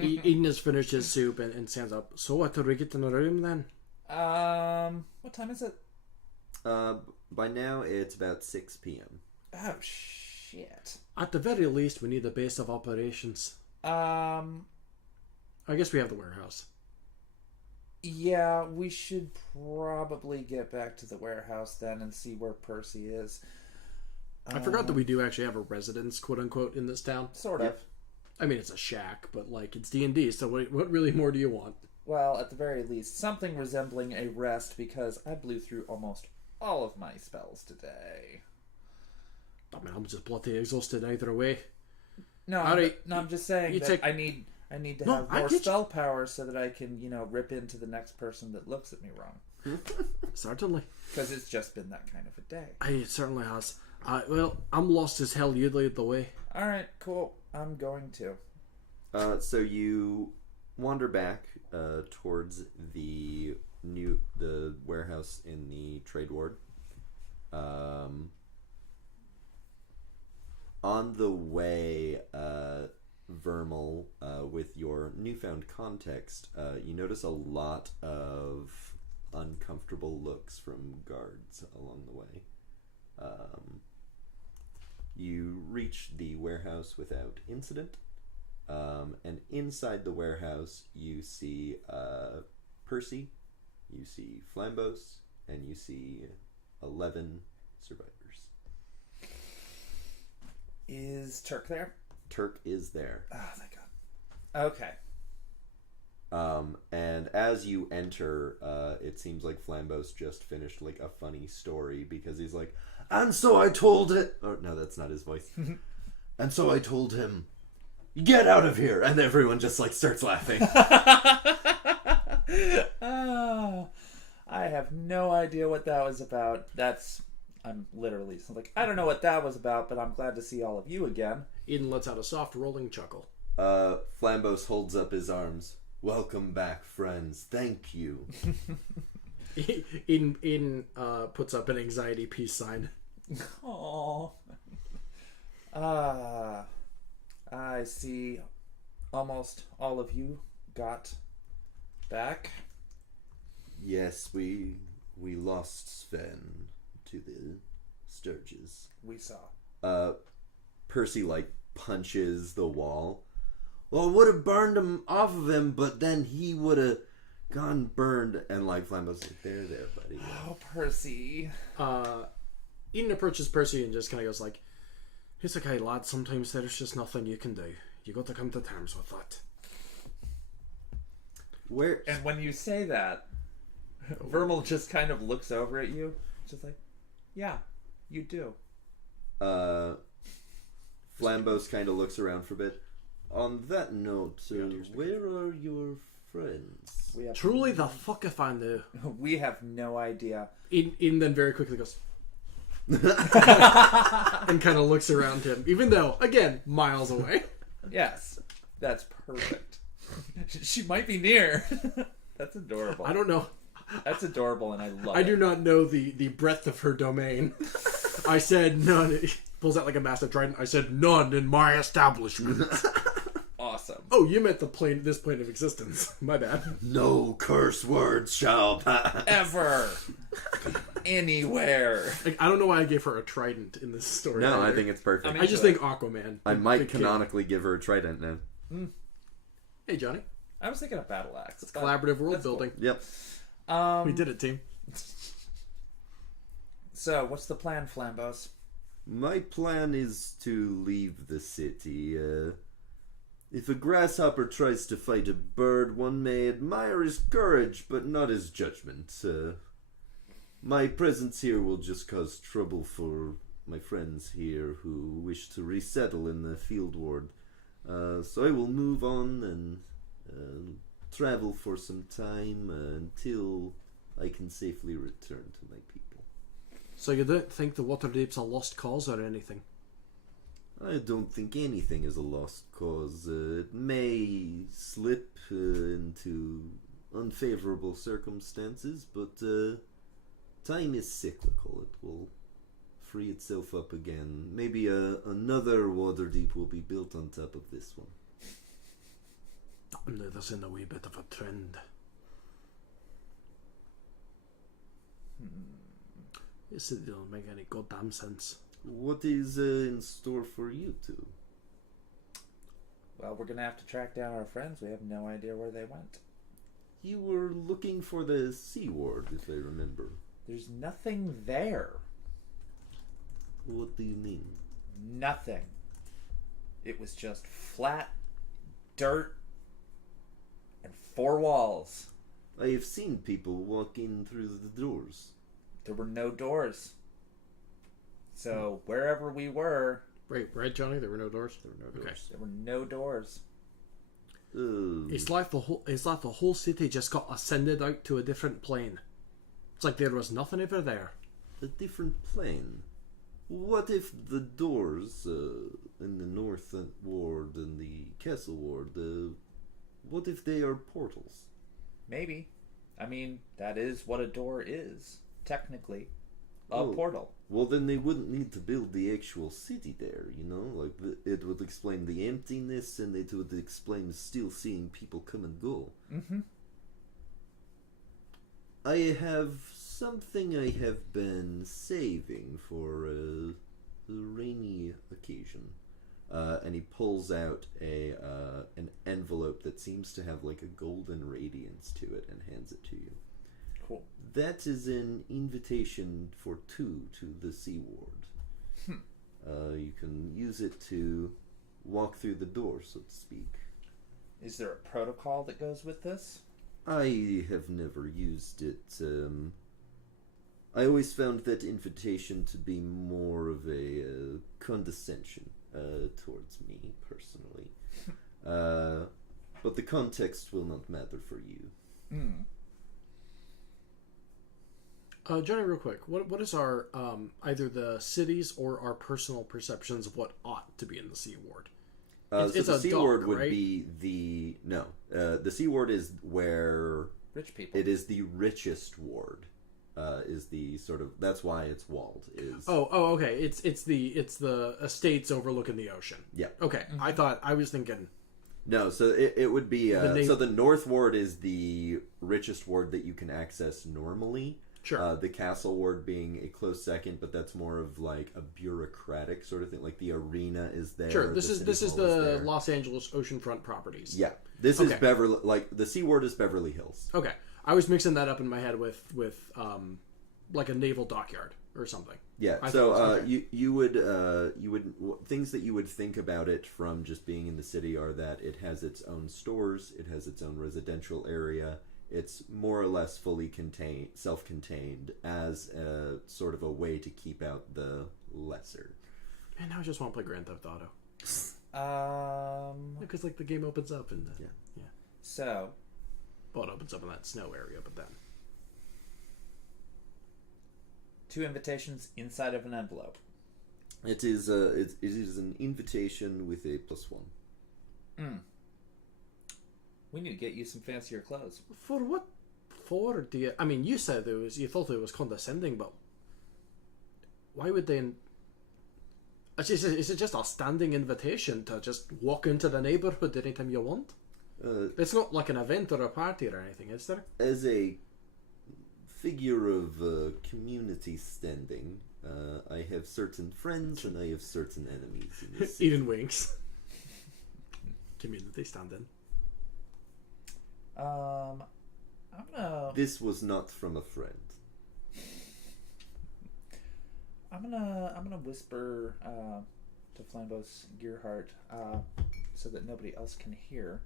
Eden has finished his soup and stands up. So what, did we get in the room then? What time is it? By now it's about 6 p.m. Oh, shit. At the very least, we need a base of operations. I guess we have the warehouse. Yeah, we should probably get back to the warehouse then and see where Percy is. I forgot that we do actually have a residence, quote unquote, in this town. Sort of. Yep. I mean, it's a shack, but like it's D&D. So what really more do you want? Well, at the very least, something resembling a rest because I blew through almost all of my spells today. I mean, I'm just bloody exhausted either way. No, I'm just saying that I need to have more spell power so that I can, rip into the next person that looks at me wrong. Certainly. Because it's just been that kind of a day. It certainly has. Well, I'm lost as hell. You lead the way. Alright, cool. I'm going to. So you wander back towards the warehouse in the trade ward. On the way, Verml, with your newfound context, you notice a lot of uncomfortable looks from guards along the way. You reach the warehouse without incident, and inside the warehouse you see Percy, you see Flambos, and you see 11 survivors. Is Turk there? Turk is there. Oh, thank God. Okay. And as you enter, it seems like Flambos just finished like a funny story because he's like, and so I told it. Oh no, that's not his voice. And so I told him, get out of here, and everyone just like starts laughing. Oh, I have no idea what that was about. I'm literally like, I don't know what that was about, but I'm glad to see all of you again. Eden lets out a soft rolling chuckle. Flambos holds up his arms. Welcome back, friends. Thank you. Eden puts up an anxiety peace sign. Aww. I see almost all of you got back. Yes, we lost Sven to the Sturges. We saw. Percy like punches the wall. Well, I would have burned him off of him, but then he would have gone burned. And like Flambo's like, there, buddy. Oh, Percy. Eden approaches Percy and just kind of goes like, it's okay, lad. Sometimes there's just nothing you can do. You got to come to terms with that. Where? And when you say that, Verml just kind of looks over at you, just like, yeah, you do. Flambos kind of looks around for a bit. On that note, where are your friends? Truly the fuck if I knew. We have no idea. Eden then very quickly goes and kind of looks around him, even though, again, miles away. Yes, that's perfect. She might be near. That's adorable. I don't know. That's adorable, and I love I it. do not know the breadth of her domain. I said none. He pulls out like a massive trident. I said none in my establishment. Awesome. Oh, you meant this plane of existence. My bad. No curse words shall pass. Ever. Anywhere. Like, I don't know why I gave her a trident in this story. No, either. I think it's perfect. I just think Aquaman. I might canonically give her a trident now. Hey, Johnny. I was thinking of battle axe. It's collaborative world building. Cool. Yep. We did it, team. So, what's the plan, Flambos? My plan is to leave the city. If a grasshopper tries to fight a bird, one may admire his courage, but not his judgment. My presence here will just cause trouble for my friends here who wish to resettle in the field ward. So I will move on and travel for some time until I can safely return to my people. So you don't think the Waterdeep's a lost cause or anything? I don't think anything is a lost cause. It may slip into unfavorable circumstances, but time is cyclical. It will free itself up again. Maybe another Waterdeep will be built on top of this one. There's in a wee bit of a trend. Yes, it don't make any goddamn sense. What is in store for you two? Well, we're going to have to track down our friends. We have no idea where they went. You were looking for the Sea Ward, if I remember. There's nothing there. What do you mean? Nothing. It was just flat dirt and four walls. I have seen people walk in through the doors. There were no doors. So wherever we were... Right, Johnny? There were no doors? There were no doors. There were no doors. It's like the whole city just got ascended out to a different plane. It's like there was nothing ever there. A different plane? What if the doors in the North Ward and the Castle Ward, what if they are portals? Maybe. I mean, that is what a door is, technically. A portal. Well, then they wouldn't need to build the actual city there, you know? Like, it would explain the emptiness, and it would explain still seeing people come and go. Mm-hmm. I have something I have been saving for a rainy occasion. And he pulls out an envelope that seems to have like a golden radiance to it and hands it to you. Cool. That is an invitation for two to the Sea Ward. You can use it to walk through the door, so to speak. Is there a protocol that goes with this? I have never used it. I always found that invitation to be more of a condescension towards me, personally. But the context will not matter for you. Johnny, real quick, what is our, either the city's or our personal perceptions of what ought to be in the Sea Ward? It's the Sea Ward would right? be the... No. The Sea Ward is where... Rich people. It is the richest ward. Is the sort of... That's why it's walled. Okay. It's the estates overlooking the ocean. Yeah. Okay. I was thinking... No, so it would be... so the North Ward is the richest ward that you can access normally. Sure. The Castle Ward being a close second, but that's more of like a bureaucratic sort of thing. Like the arena is there. Sure. This is the the Los Angeles oceanfront properties. Yeah. This is Beverly... Like, the Sea Ward is Beverly Hills. Okay. I was mixing that up in my head with like a naval dockyard or something. Yeah. You would things that you would think about it from just being in the city are that it has its own stores, it has its own residential area. It's more or less fully self-contained as a sort of a way to keep out the lesser. Man, now I just want to play Grand Theft Auto. Because like the game opens up and So, well, it opens up in that snow area, but then 2 invitations inside of an envelope. It is an invitation with a +1. We need to get you some fancier clothes. for what? For do you? I mean, you said you thought it was condescending, but why would they? Is it just a standing invitation to just walk into the neighborhood anytime you want? It's not like an event or a party or anything, is there? As a figure of community standing, I have certain friends and I have certain enemies in this city. Eden winks. Community standing. I'm gonna. This was not from a friend. I'm gonna whisper to Flambeau's Gearheart so that nobody else can hear.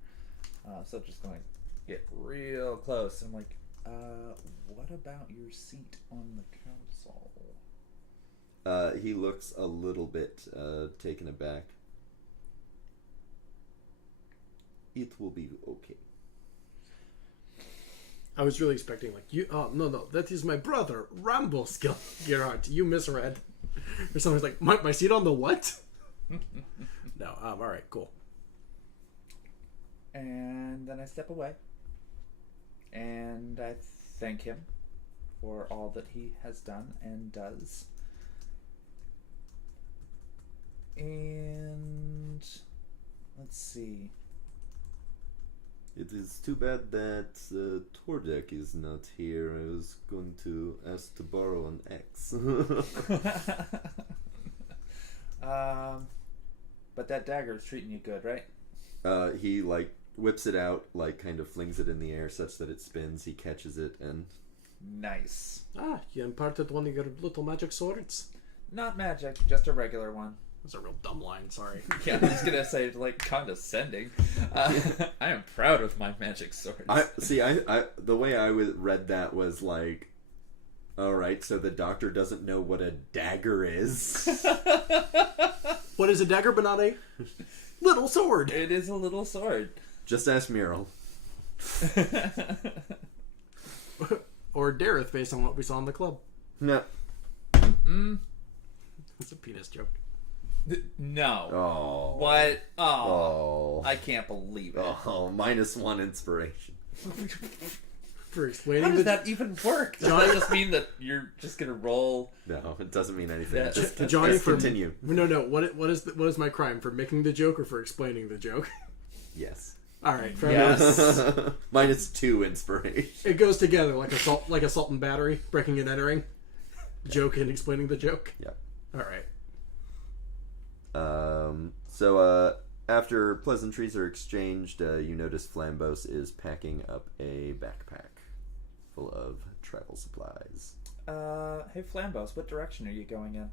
So just going to get real close. I'm like, what about your seat on the council? He looks a little bit taken aback. It will be okay. I was really expecting like you. Oh no, that is my brother Rambo Skill Gerard. You misread. Or someone's like my seat on the what? No. All right. Cool. And then I step away, and I thank him for all that he has done and does. And let's see. It is too bad that Tordek is not here. I was going to ask to borrow an axe. But that dagger is treating you good, right? He like whips it out, like kind of flings it in the air such that it spins. He catches it and... Nice. You imparted one of your little magic swords? Not magic, just a regular one. That's a real dumb line, sorry. Yeah, I was gonna say, like, condescending. I am proud of my magic swords. I the way I read that was like, alright, so the doctor doesn't know what a dagger is. What is a dagger but not a little sword? It is a little sword. Just ask Mural. Or Derreth, based on what we saw in the club. No. It's a penis joke. No. Oh. What? Oh. Oh. I can't believe it. Oh, -1 inspiration. For explaining How does that even work? Does Johnny- that just mean that you're just gonna roll? No, it doesn't mean anything. Yeah. Just Johnny, for continue. No. What is my crime for making the joke or for explaining the joke? Yes. All right, fair enough. Yes. -2 inspiration. It goes together like assault and battery, breaking and entering, joke and explaining the joke. Yep. All right. So after pleasantries are exchanged, you notice Flambos is packing up a backpack full of travel supplies. Hey Flambos, what direction are you going in?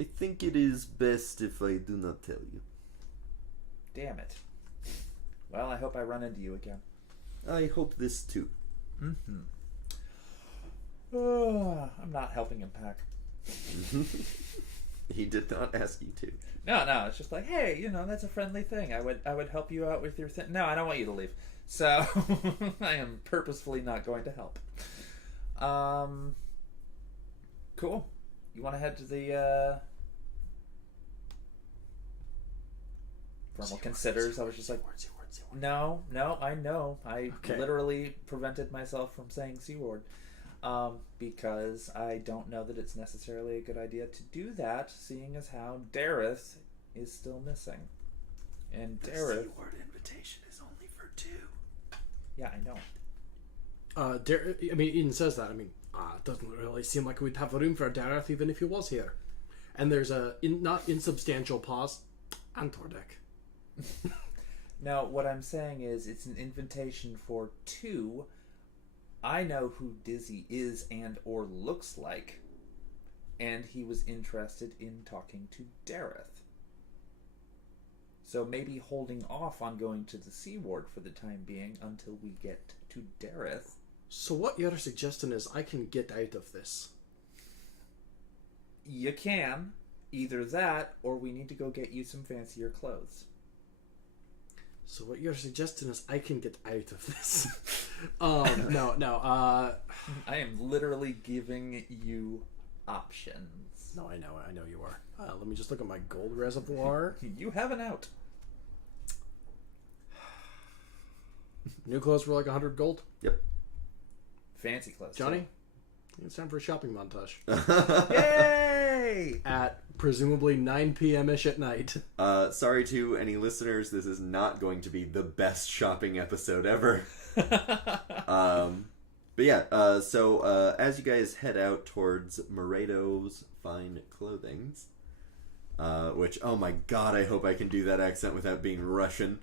I think it is best if I do not tell you. Damn it. Well, I hope I run into you again. I hope this too. Mm-hmm. Oh, I'm not helping him pack. He did not ask you to. No, it's just like, hey, you know, that's a friendly thing. I would help you out with your thing. No, I don't want you to leave. So, I am purposefully not going to help. Cool. You want to head to the, Verml considers. I was just like, no, I know. I literally prevented myself from saying C word. Because I don't know that it's necessarily a good idea to do that, seeing as how Derreth is still missing. And Derreth... The C-word invitation is only for 2. Yeah, I know. I mean, Eden says that. I mean, it doesn't really seem like we'd have room for Derreth even if he was here. And there's a not insubstantial pause. And Tordek. Now, what I'm saying is it's an invitation for 2. I know who Dizzy is and or looks like, and he was interested in talking to Derreth. So maybe holding off on going to the C Ward for the time being until we get to Derreth. So what you're suggesting is I can get out of this? You can. Either that, or we need to go get you some fancier clothes. So what you're suggesting is I can get out of this? No. I am literally giving you options. No, I know you are. Let me just look at my gold reservoir. You have an out. New clothes for like 100 gold? Yep. Fancy clothes. Johnny, it's time for a shopping montage. Yay! At presumably 9 p.m.-ish at night. Sorry to any listeners, this is not going to be the best shopping episode ever. But yeah, so as you guys head out towards Moredo's Fine Clothings, which, oh my god, I hope I can do that accent without being Russian.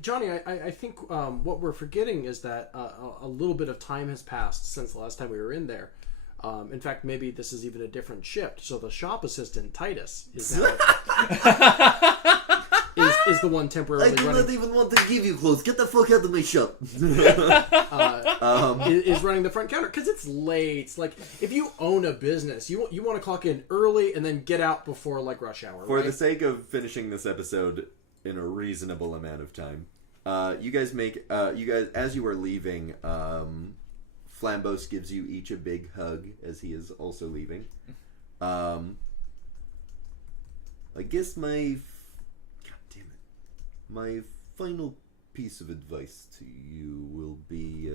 Johnny, I think what we're forgetting is that a little bit of time has passed since the last time we were in there. In fact, maybe this is even a different shift. So the shop assistant, Titus, is now... is the one temporarily running... I do not even want to give you clothes. Get the fuck out of my shop. Is running the front counter because it's late. It's like if you own a business, you want to clock in early and then get out before like rush hour. For right? the sake of finishing this episode in a reasonable amount of time, you guys as you are leaving, Flambos gives you each a big hug as he is also leaving. I guess my final piece of advice to you will be,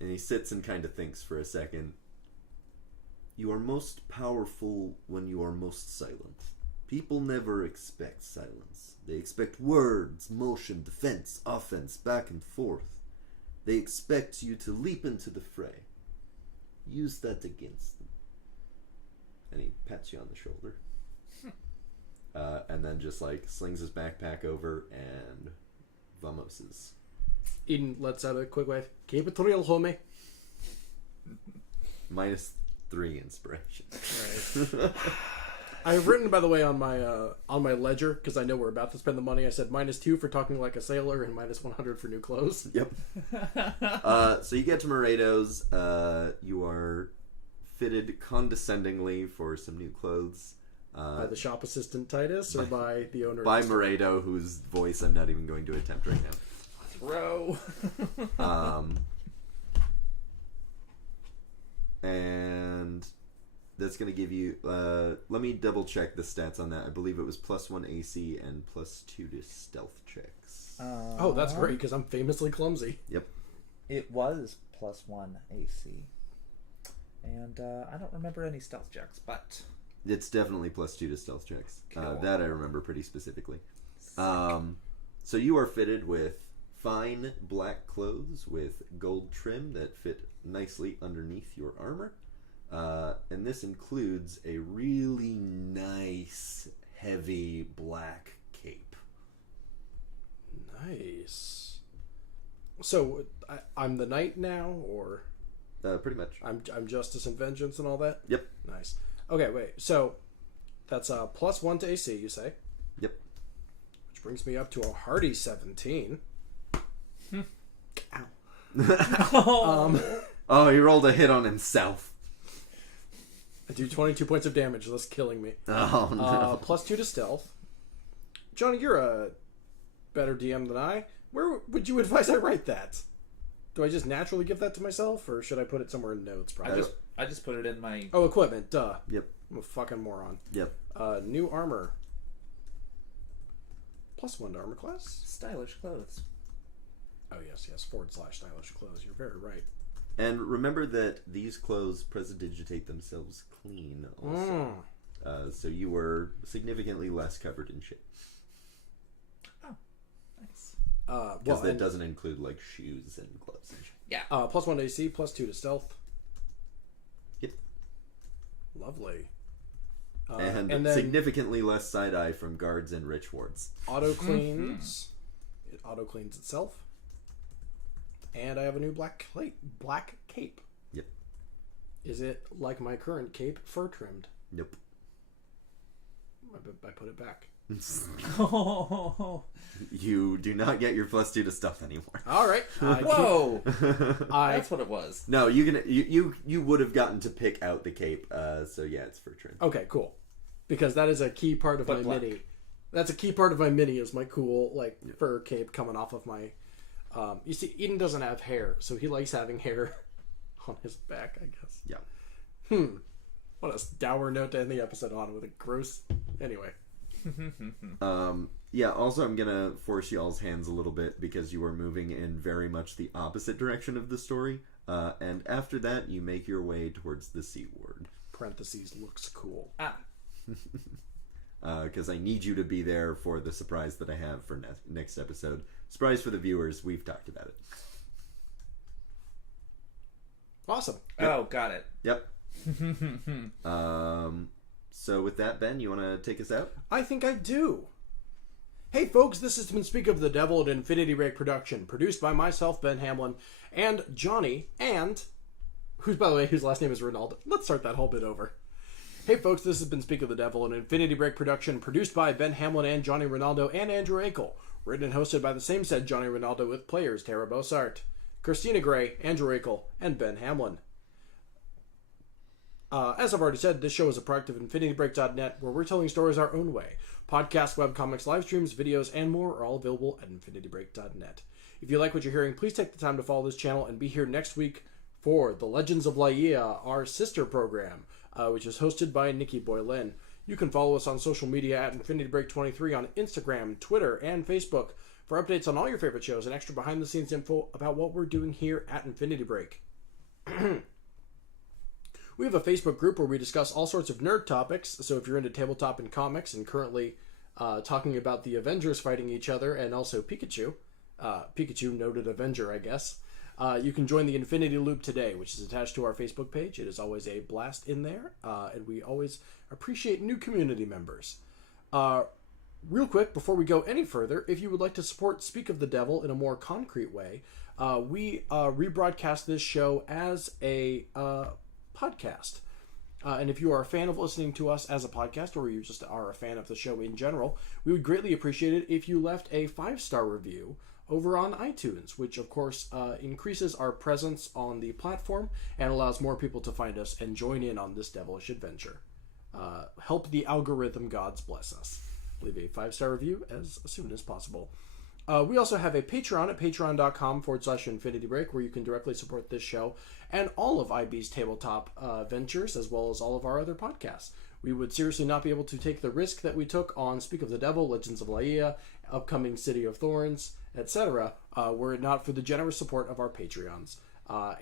and he sits and kind of thinks for a second. You are most powerful when you are most silent. People never expect silence. They expect words, motion, defense, offense, back and forth. They expect you to leap into the fray. Use that against them. And he pats you on the shoulder. And then just like slings his backpack over and vamoses. Eden lets out a quick wave. Keep it real, homie. -3 inspiration. Right. I've written, by the way, on my ledger, because I know we're about to spend the money, I said -2 for talking like a sailor and -100 for new clothes. Yep. So you get to Moredo's. You are fitted condescendingly for some new clothes. By the shop assistant Titus, or by the owner? By Moredo, whose voice I'm not even going to attempt right now. Throw. And that's going to give you... let me double check the stats on that. I believe it was +1 AC and +2 to stealth checks. Oh, that's great, because I'm famously clumsy. Yep. It was +1 AC. And I don't remember any stealth checks, but... It's definitely +2 to stealth checks. Cool. That I remember pretty specifically. So you are fitted with fine black clothes with gold trim that fit nicely underneath your armor. And this includes a really nice, heavy black cape. Nice. So, I'm the knight now, or Pretty much. I'm justice and vengeance and all that? Yep. Nice. Okay, wait. So, that's +1 to AC, you say? Yep. Which brings me up to a hearty 17. Oh, he rolled a hit on himself. I do 22 points of damage, thus killing me. Oh, no. +2 to stealth. Johnny, you're a better DM than I. Where would you advise I write that? Do I just naturally give that to myself, or should I put it somewhere in notes? Probably. I just put it in my... Oh, equipment. Duh. Yep. I'm a fucking moron. Yep. New armor. +1 to armor class. stylish clothes. Oh, yes. /stylish clothes. You're very right. And remember that these clothes prestidigitate themselves clean also. So you were significantly less covered in shit. Oh, nice. Because that doesn't include like shoes and gloves and shit. Yeah. +1 to AC, +2 to stealth. Yep. Lovely. And then significantly less side-eye from guards and rich wards. auto cleans. It auto cleans itself. And I have a new black cape. Yep. Is it like my current cape, fur trimmed? Nope. I put it back. Oh. You do not get your +2 to stealth anymore. All right. Whoa. That's what it was. No, you would have gotten to pick out the cape. So yeah, it's fur trim. Okay, cool. Because that is a key part of my black. mini. That's a key part of my mini is my cool fur cape coming off of my. You see, Eden doesn't have hair, so he likes having hair on his back, I guess. Yeah. What a dour note to end the episode on with a gross. Anyway. Yeah, also I'm gonna force y'all's hands a little bit because you are moving in very much the opposite direction of the story. And after that, you make your way towards the C ward. Parentheses looks cool. Because I need you to be there for the surprise that I have for next episode. Surprise for the viewers, we've talked about it. Awesome. Yep. Oh, got it. Yep. So with that, Ben, you want to take us out? I think I do. Hey folks, this has been Speak of the Devil, an Infinity Break production, produced by myself, Ben Hamlin, and Johnny, and whose last name is Rinaldo. Let's start that whole bit over. Hey folks, this has been Speak of the Devil, an Infinity Break production, produced by Ben Hamlin and Johnny Rinaldo and Andrew Akel, written and hosted by the same said Johnny Rinaldo with players Tara Bossart, Christina Gray, Andrew Akel, and Ben Hamlin. As I've already said, this show is a product of InfinityBreak.net, where we're telling stories our own way. Podcasts, webcomics, live streams, videos, and more are all available at InfinityBreak.net. If you like what you're hearing, please take the time to follow this channel and be here next week for the Legends of Laía, our sister program, which is hosted by Nikki Boylin. You can follow us on social media at InfinityBreak23 on Instagram, Twitter, and Facebook for updates on all your favorite shows and extra behind-the-scenes info about what we're doing here at Infinity Break. We have a Facebook group where we discuss all sorts of nerd topics, so if you're into tabletop and comics and currently talking about the Avengers fighting each other and also Pikachu, noted Avenger, I guess, you can join the Infinity Loop today, which is attached to our Facebook page. It is always a blast in there, and we always appreciate new community members. Real quick, before we go any further, if you would like to support Speak of the Devil in a more concrete way, we rebroadcast this show as a podcast. And if you are a fan of listening to us as a podcast, or you just are a fan of the show in general, we would greatly appreciate it if you left a 5-star review over on iTunes, which of course increases our presence on the platform and allows more people to find us and join in on this devilish adventure. Help the algorithm gods bless us. Leave a 5-star review as soon as possible. We also have a Patreon at patreon.com/InfinityBreak, where you can directly support this show and all of IB's tabletop ventures, as well as all of our other podcasts. We would seriously not be able to take the risk that we took on Speak of the Devil, Legends of Laía, upcoming City of Thorns, etc., were it not for the generous support of our Patreons.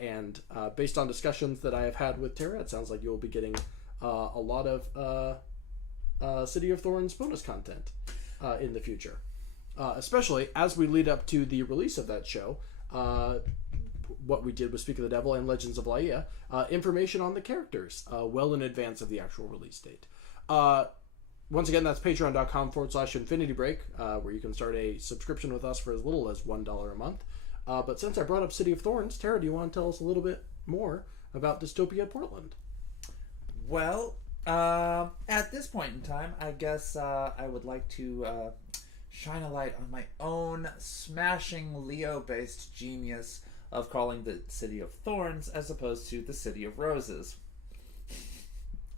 And based on discussions that I have had with Tara, it sounds like you'll be getting a lot of City of Thorns bonus content in the future. Especially as we lead up to the release of that show, what we did with Speak of the Devil and Legends of Laía, information on the characters well in advance of the actual release date. Once again, that's patreon.com/infinitybreak, where you can start a subscription with us for as little as $1 a month. But since I brought up City of Thorns, Tara, do you want to tell us a little bit more about Dystopia Portland? Well, at this point in time, I guess I would like to shine a light on my own smashing Leo-based genius of calling the City of Thorns as opposed to the City of Roses.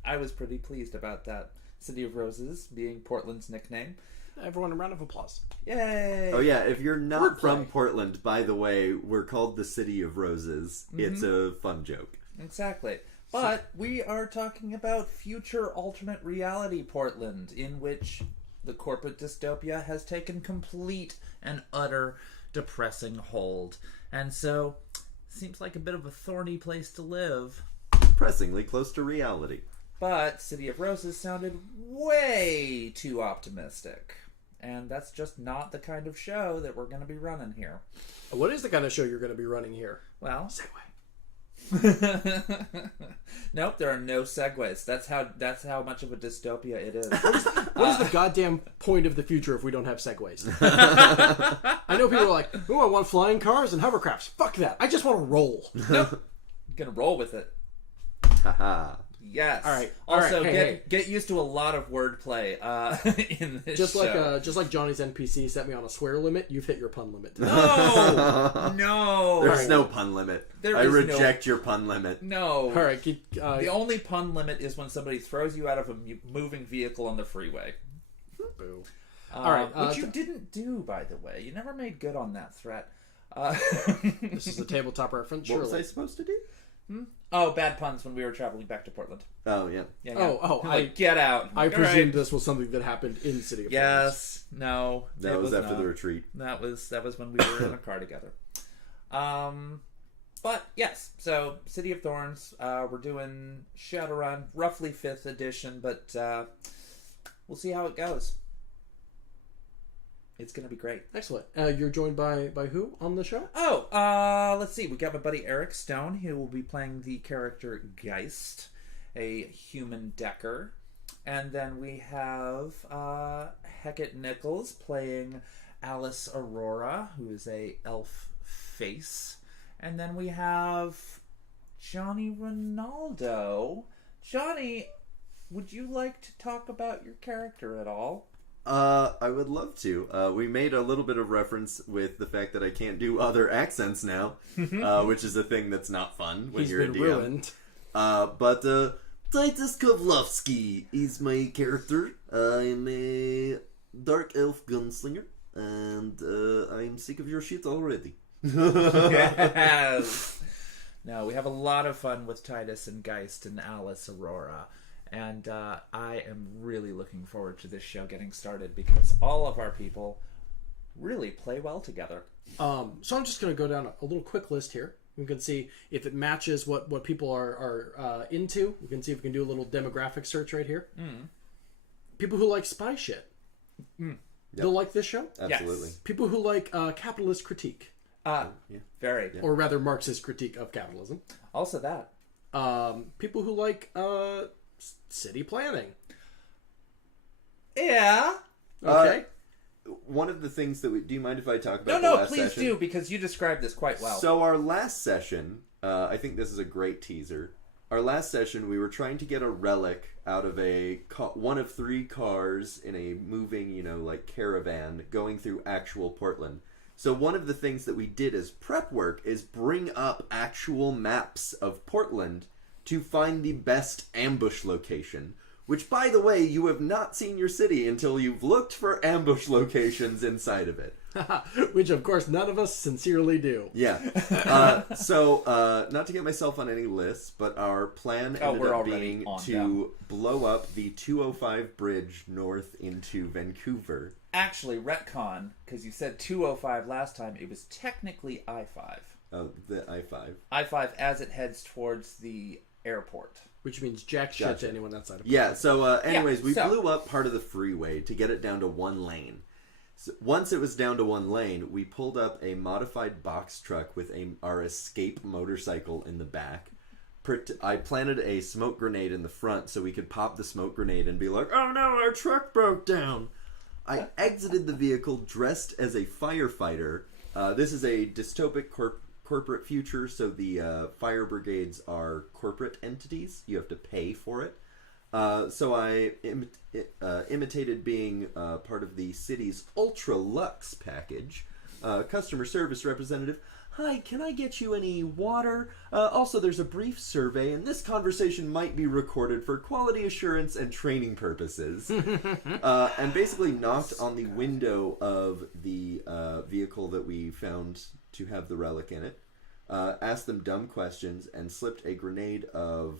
I was pretty pleased about that. City of Roses being Portland's nickname. Everyone, a round of applause. Yay! Oh yeah, if you're not Wordplay. from Portland, by the way, we're called the City of Roses. It's a fun joke. Exactly. But we are talking about future alternate reality Portland, in which the corporate dystopia has taken complete and utter depressing hold. And so, seems like a bit of a thorny place to live. Pressingly close to reality. But City of Roses sounded way too optimistic. And that's just not the kind of show that we're going to be running here. What is the kind of show you're going to be running here? Well, Segway. nope, there are no segues. That's how much of a dystopia it is. What is the goddamn point of the future if we don't have segways? I know people are like, "Oh, I want flying cars and hovercrafts." Fuck that. I just want to roll. Nope. I'm gonna roll with it. Haha. Yes. All right. Also, Hey. get used to a lot of wordplay in this Just show. like Johnny's NPC set me on a swear limit, you've hit your pun limit. No. There's no pun limit. There I is reject your pun limit. No. All right. The only pun limit is when somebody throws you out of a moving vehicle on the freeway. Boo. All right. Which you didn't do, by the way. You never made good on that threat. This is a tabletop reference. What was I Surely. supposed to do? Oh, bad puns when we were traveling back to Portland. Oh, yeah. Yeah, Oh, like, get out. I Like, presumed all right. this was something that happened in City of Thorns. Yes. No. That it was after not. the retreat. That was when we were in a car together. But yes, so City of Thorns, we're doing Shadowrun, roughly 5th edition, but we'll see how it goes. It's gonna be great. Excellent. You're joined by who on the show? Oh, let's see. We got my buddy Eric Stone, who will be playing the character Geist, a human decker. And then we have Hecate Nichols playing Alice Aurora, who is a elf face. And then we have Johnny Rinaldo. Johnny, would you like to talk about your character at all? I would love to. We made a little bit of reference with the fact that I can't do other accents now, which is a thing that's not fun when He's you're been a DM. ruined. But Titus Kovlovsky is my character. I'm a dark elf gunslinger, and I'm sick of your shit already. Yes. No, we have a lot of fun with Titus and Geist and Alice Aurora. And I am really looking forward to this show getting started because all of our people really play well together. So I'm just going to go down a little quick list here. We can see if it matches what people are into. We can see if we can do a little demographic search right here. People who like spy shit. They'll like this show. Absolutely. Yes. People who like capitalist critique. Very. Or rather Marxist critique of capitalism. Also that. People who like city planning. Yeah. Okay. One of the things that do you mind if I talk about No, the last please session? do, because you described this quite well. So our last session, I think this is a great teaser. Our last session, we were trying to get a relic out of one of 3 cars in a moving, like caravan going through actual Portland. So one of the things that we did as prep work is bring up actual maps of Portland to find the best ambush location. Which, by the way, you have not seen your city until you've looked for ambush locations inside of it. Which, of course, none of us sincerely do. Yeah. So, not to get myself on any lists, but our plan ended we're up already being on to them. blow up the 205 bridge north into Vancouver. Actually, retcon, because you said 205 last time, it was technically I-5. Oh, the I-5. I-5 as it heads towards the airport. Which means jack shit Gotcha. to anyone outside of Yeah, so anyways, we so- blew up part of the freeway to get it down to one lane. So once it was down to one lane, we pulled up a modified box truck with our escape motorcycle in the back. I planted a smoke grenade in the front so we could pop the smoke grenade and be like, oh no, our truck broke down. I exited the vehicle dressed as a firefighter. This is a dystopic corporate future, so the fire brigades are corporate entities. You have to pay for it. So I imitated being part of the city's ultra luxe package. Customer service representative. Hi, can I get you any water? Also, there's a brief survey, and this conversation might be recorded for quality assurance and training purposes. And basically knocked on the window of the vehicle that we found to have the relic in it. Asked them dumb questions and slipped a grenade of...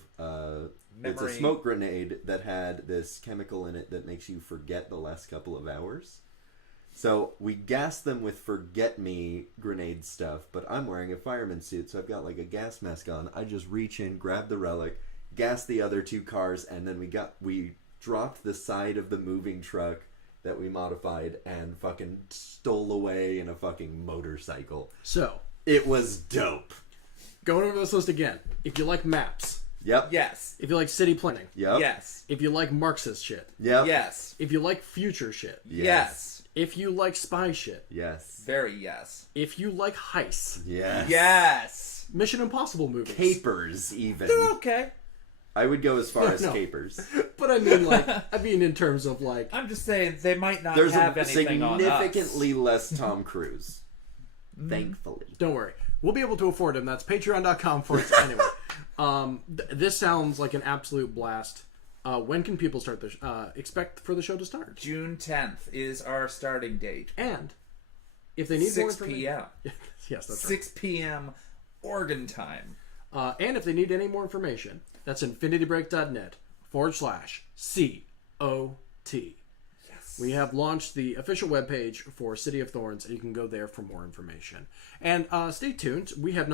it's a smoke grenade that had this chemical in it that makes you forget the last couple of hours. So we gassed them with forget me grenade stuff, but I'm wearing a fireman suit, so I've got like a gas mask on. I just reach in, grab the relic, gas the other two cars, and then we dropped the side of the moving truck that we modified and fucking stole away in a fucking motorcycle. So it was dope. Going over this list again. If you like maps. Yep. Yes. If you like city planning. Yep. Yes. If you like Marxist shit. Yep. Yes. If you like future shit. Yes. If you like spy shit. Yes. Very yes. If you like heists. Yes. Yes. Mission Impossible movies. Capers, even. They're okay. I would go as far as No. capers. But I mean in terms of like... I'm just saying they might not There's have a anything on us. significantly less Tom Cruise. Thankfully. Don't worry. We'll be able to afford him. That's patreon.com for it. Anyway. This sounds like an absolute blast. When can people start expect for the show to start? June 10th is our starting date. And if they need more 6 information... p.m. Yes, that's 6 p.m. Oregon time. right. And if they need any more information, that's infinitybreak.net/COT. Yes. We have launched the official webpage for City of Thorns, and you can go there for more information. And stay tuned. We have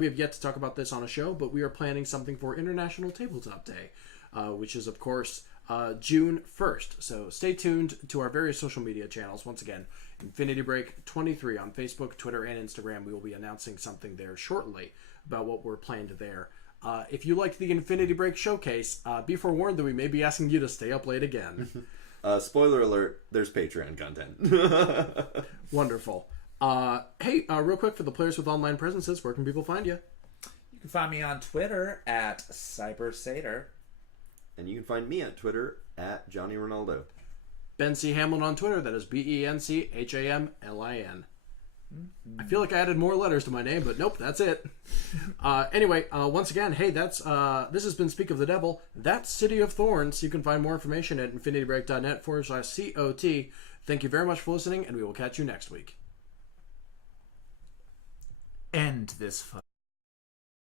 yet to talk about this on a show, but we are planning something for International Tabletop Day, which is, of course, June 1st. So stay tuned to our various social media channels. Once again, Infinity Break 23 on Facebook, Twitter, and Instagram. We will be announcing something there shortly about what we're planned there. If you liked the Infinity Break showcase, be forewarned that we may be asking you to stay up late again. Spoiler alert, there's Patreon content. Wonderful. Hey, real quick for the players with online presences, where can people find you? You can find me on Twitter at CyberSatyr. And you can find me at Twitter at Johnny Rinaldo. Ben C. Hamlin on Twitter. That is BenChamlin. I feel like I added more letters to my name, but nope, that's it. Anyway, once again, hey, this has been Speak of the Devil. That's City of Thorns. You can find more information at infinitybreak.net/COT. Thank you very much for listening, and we will catch you next week. End this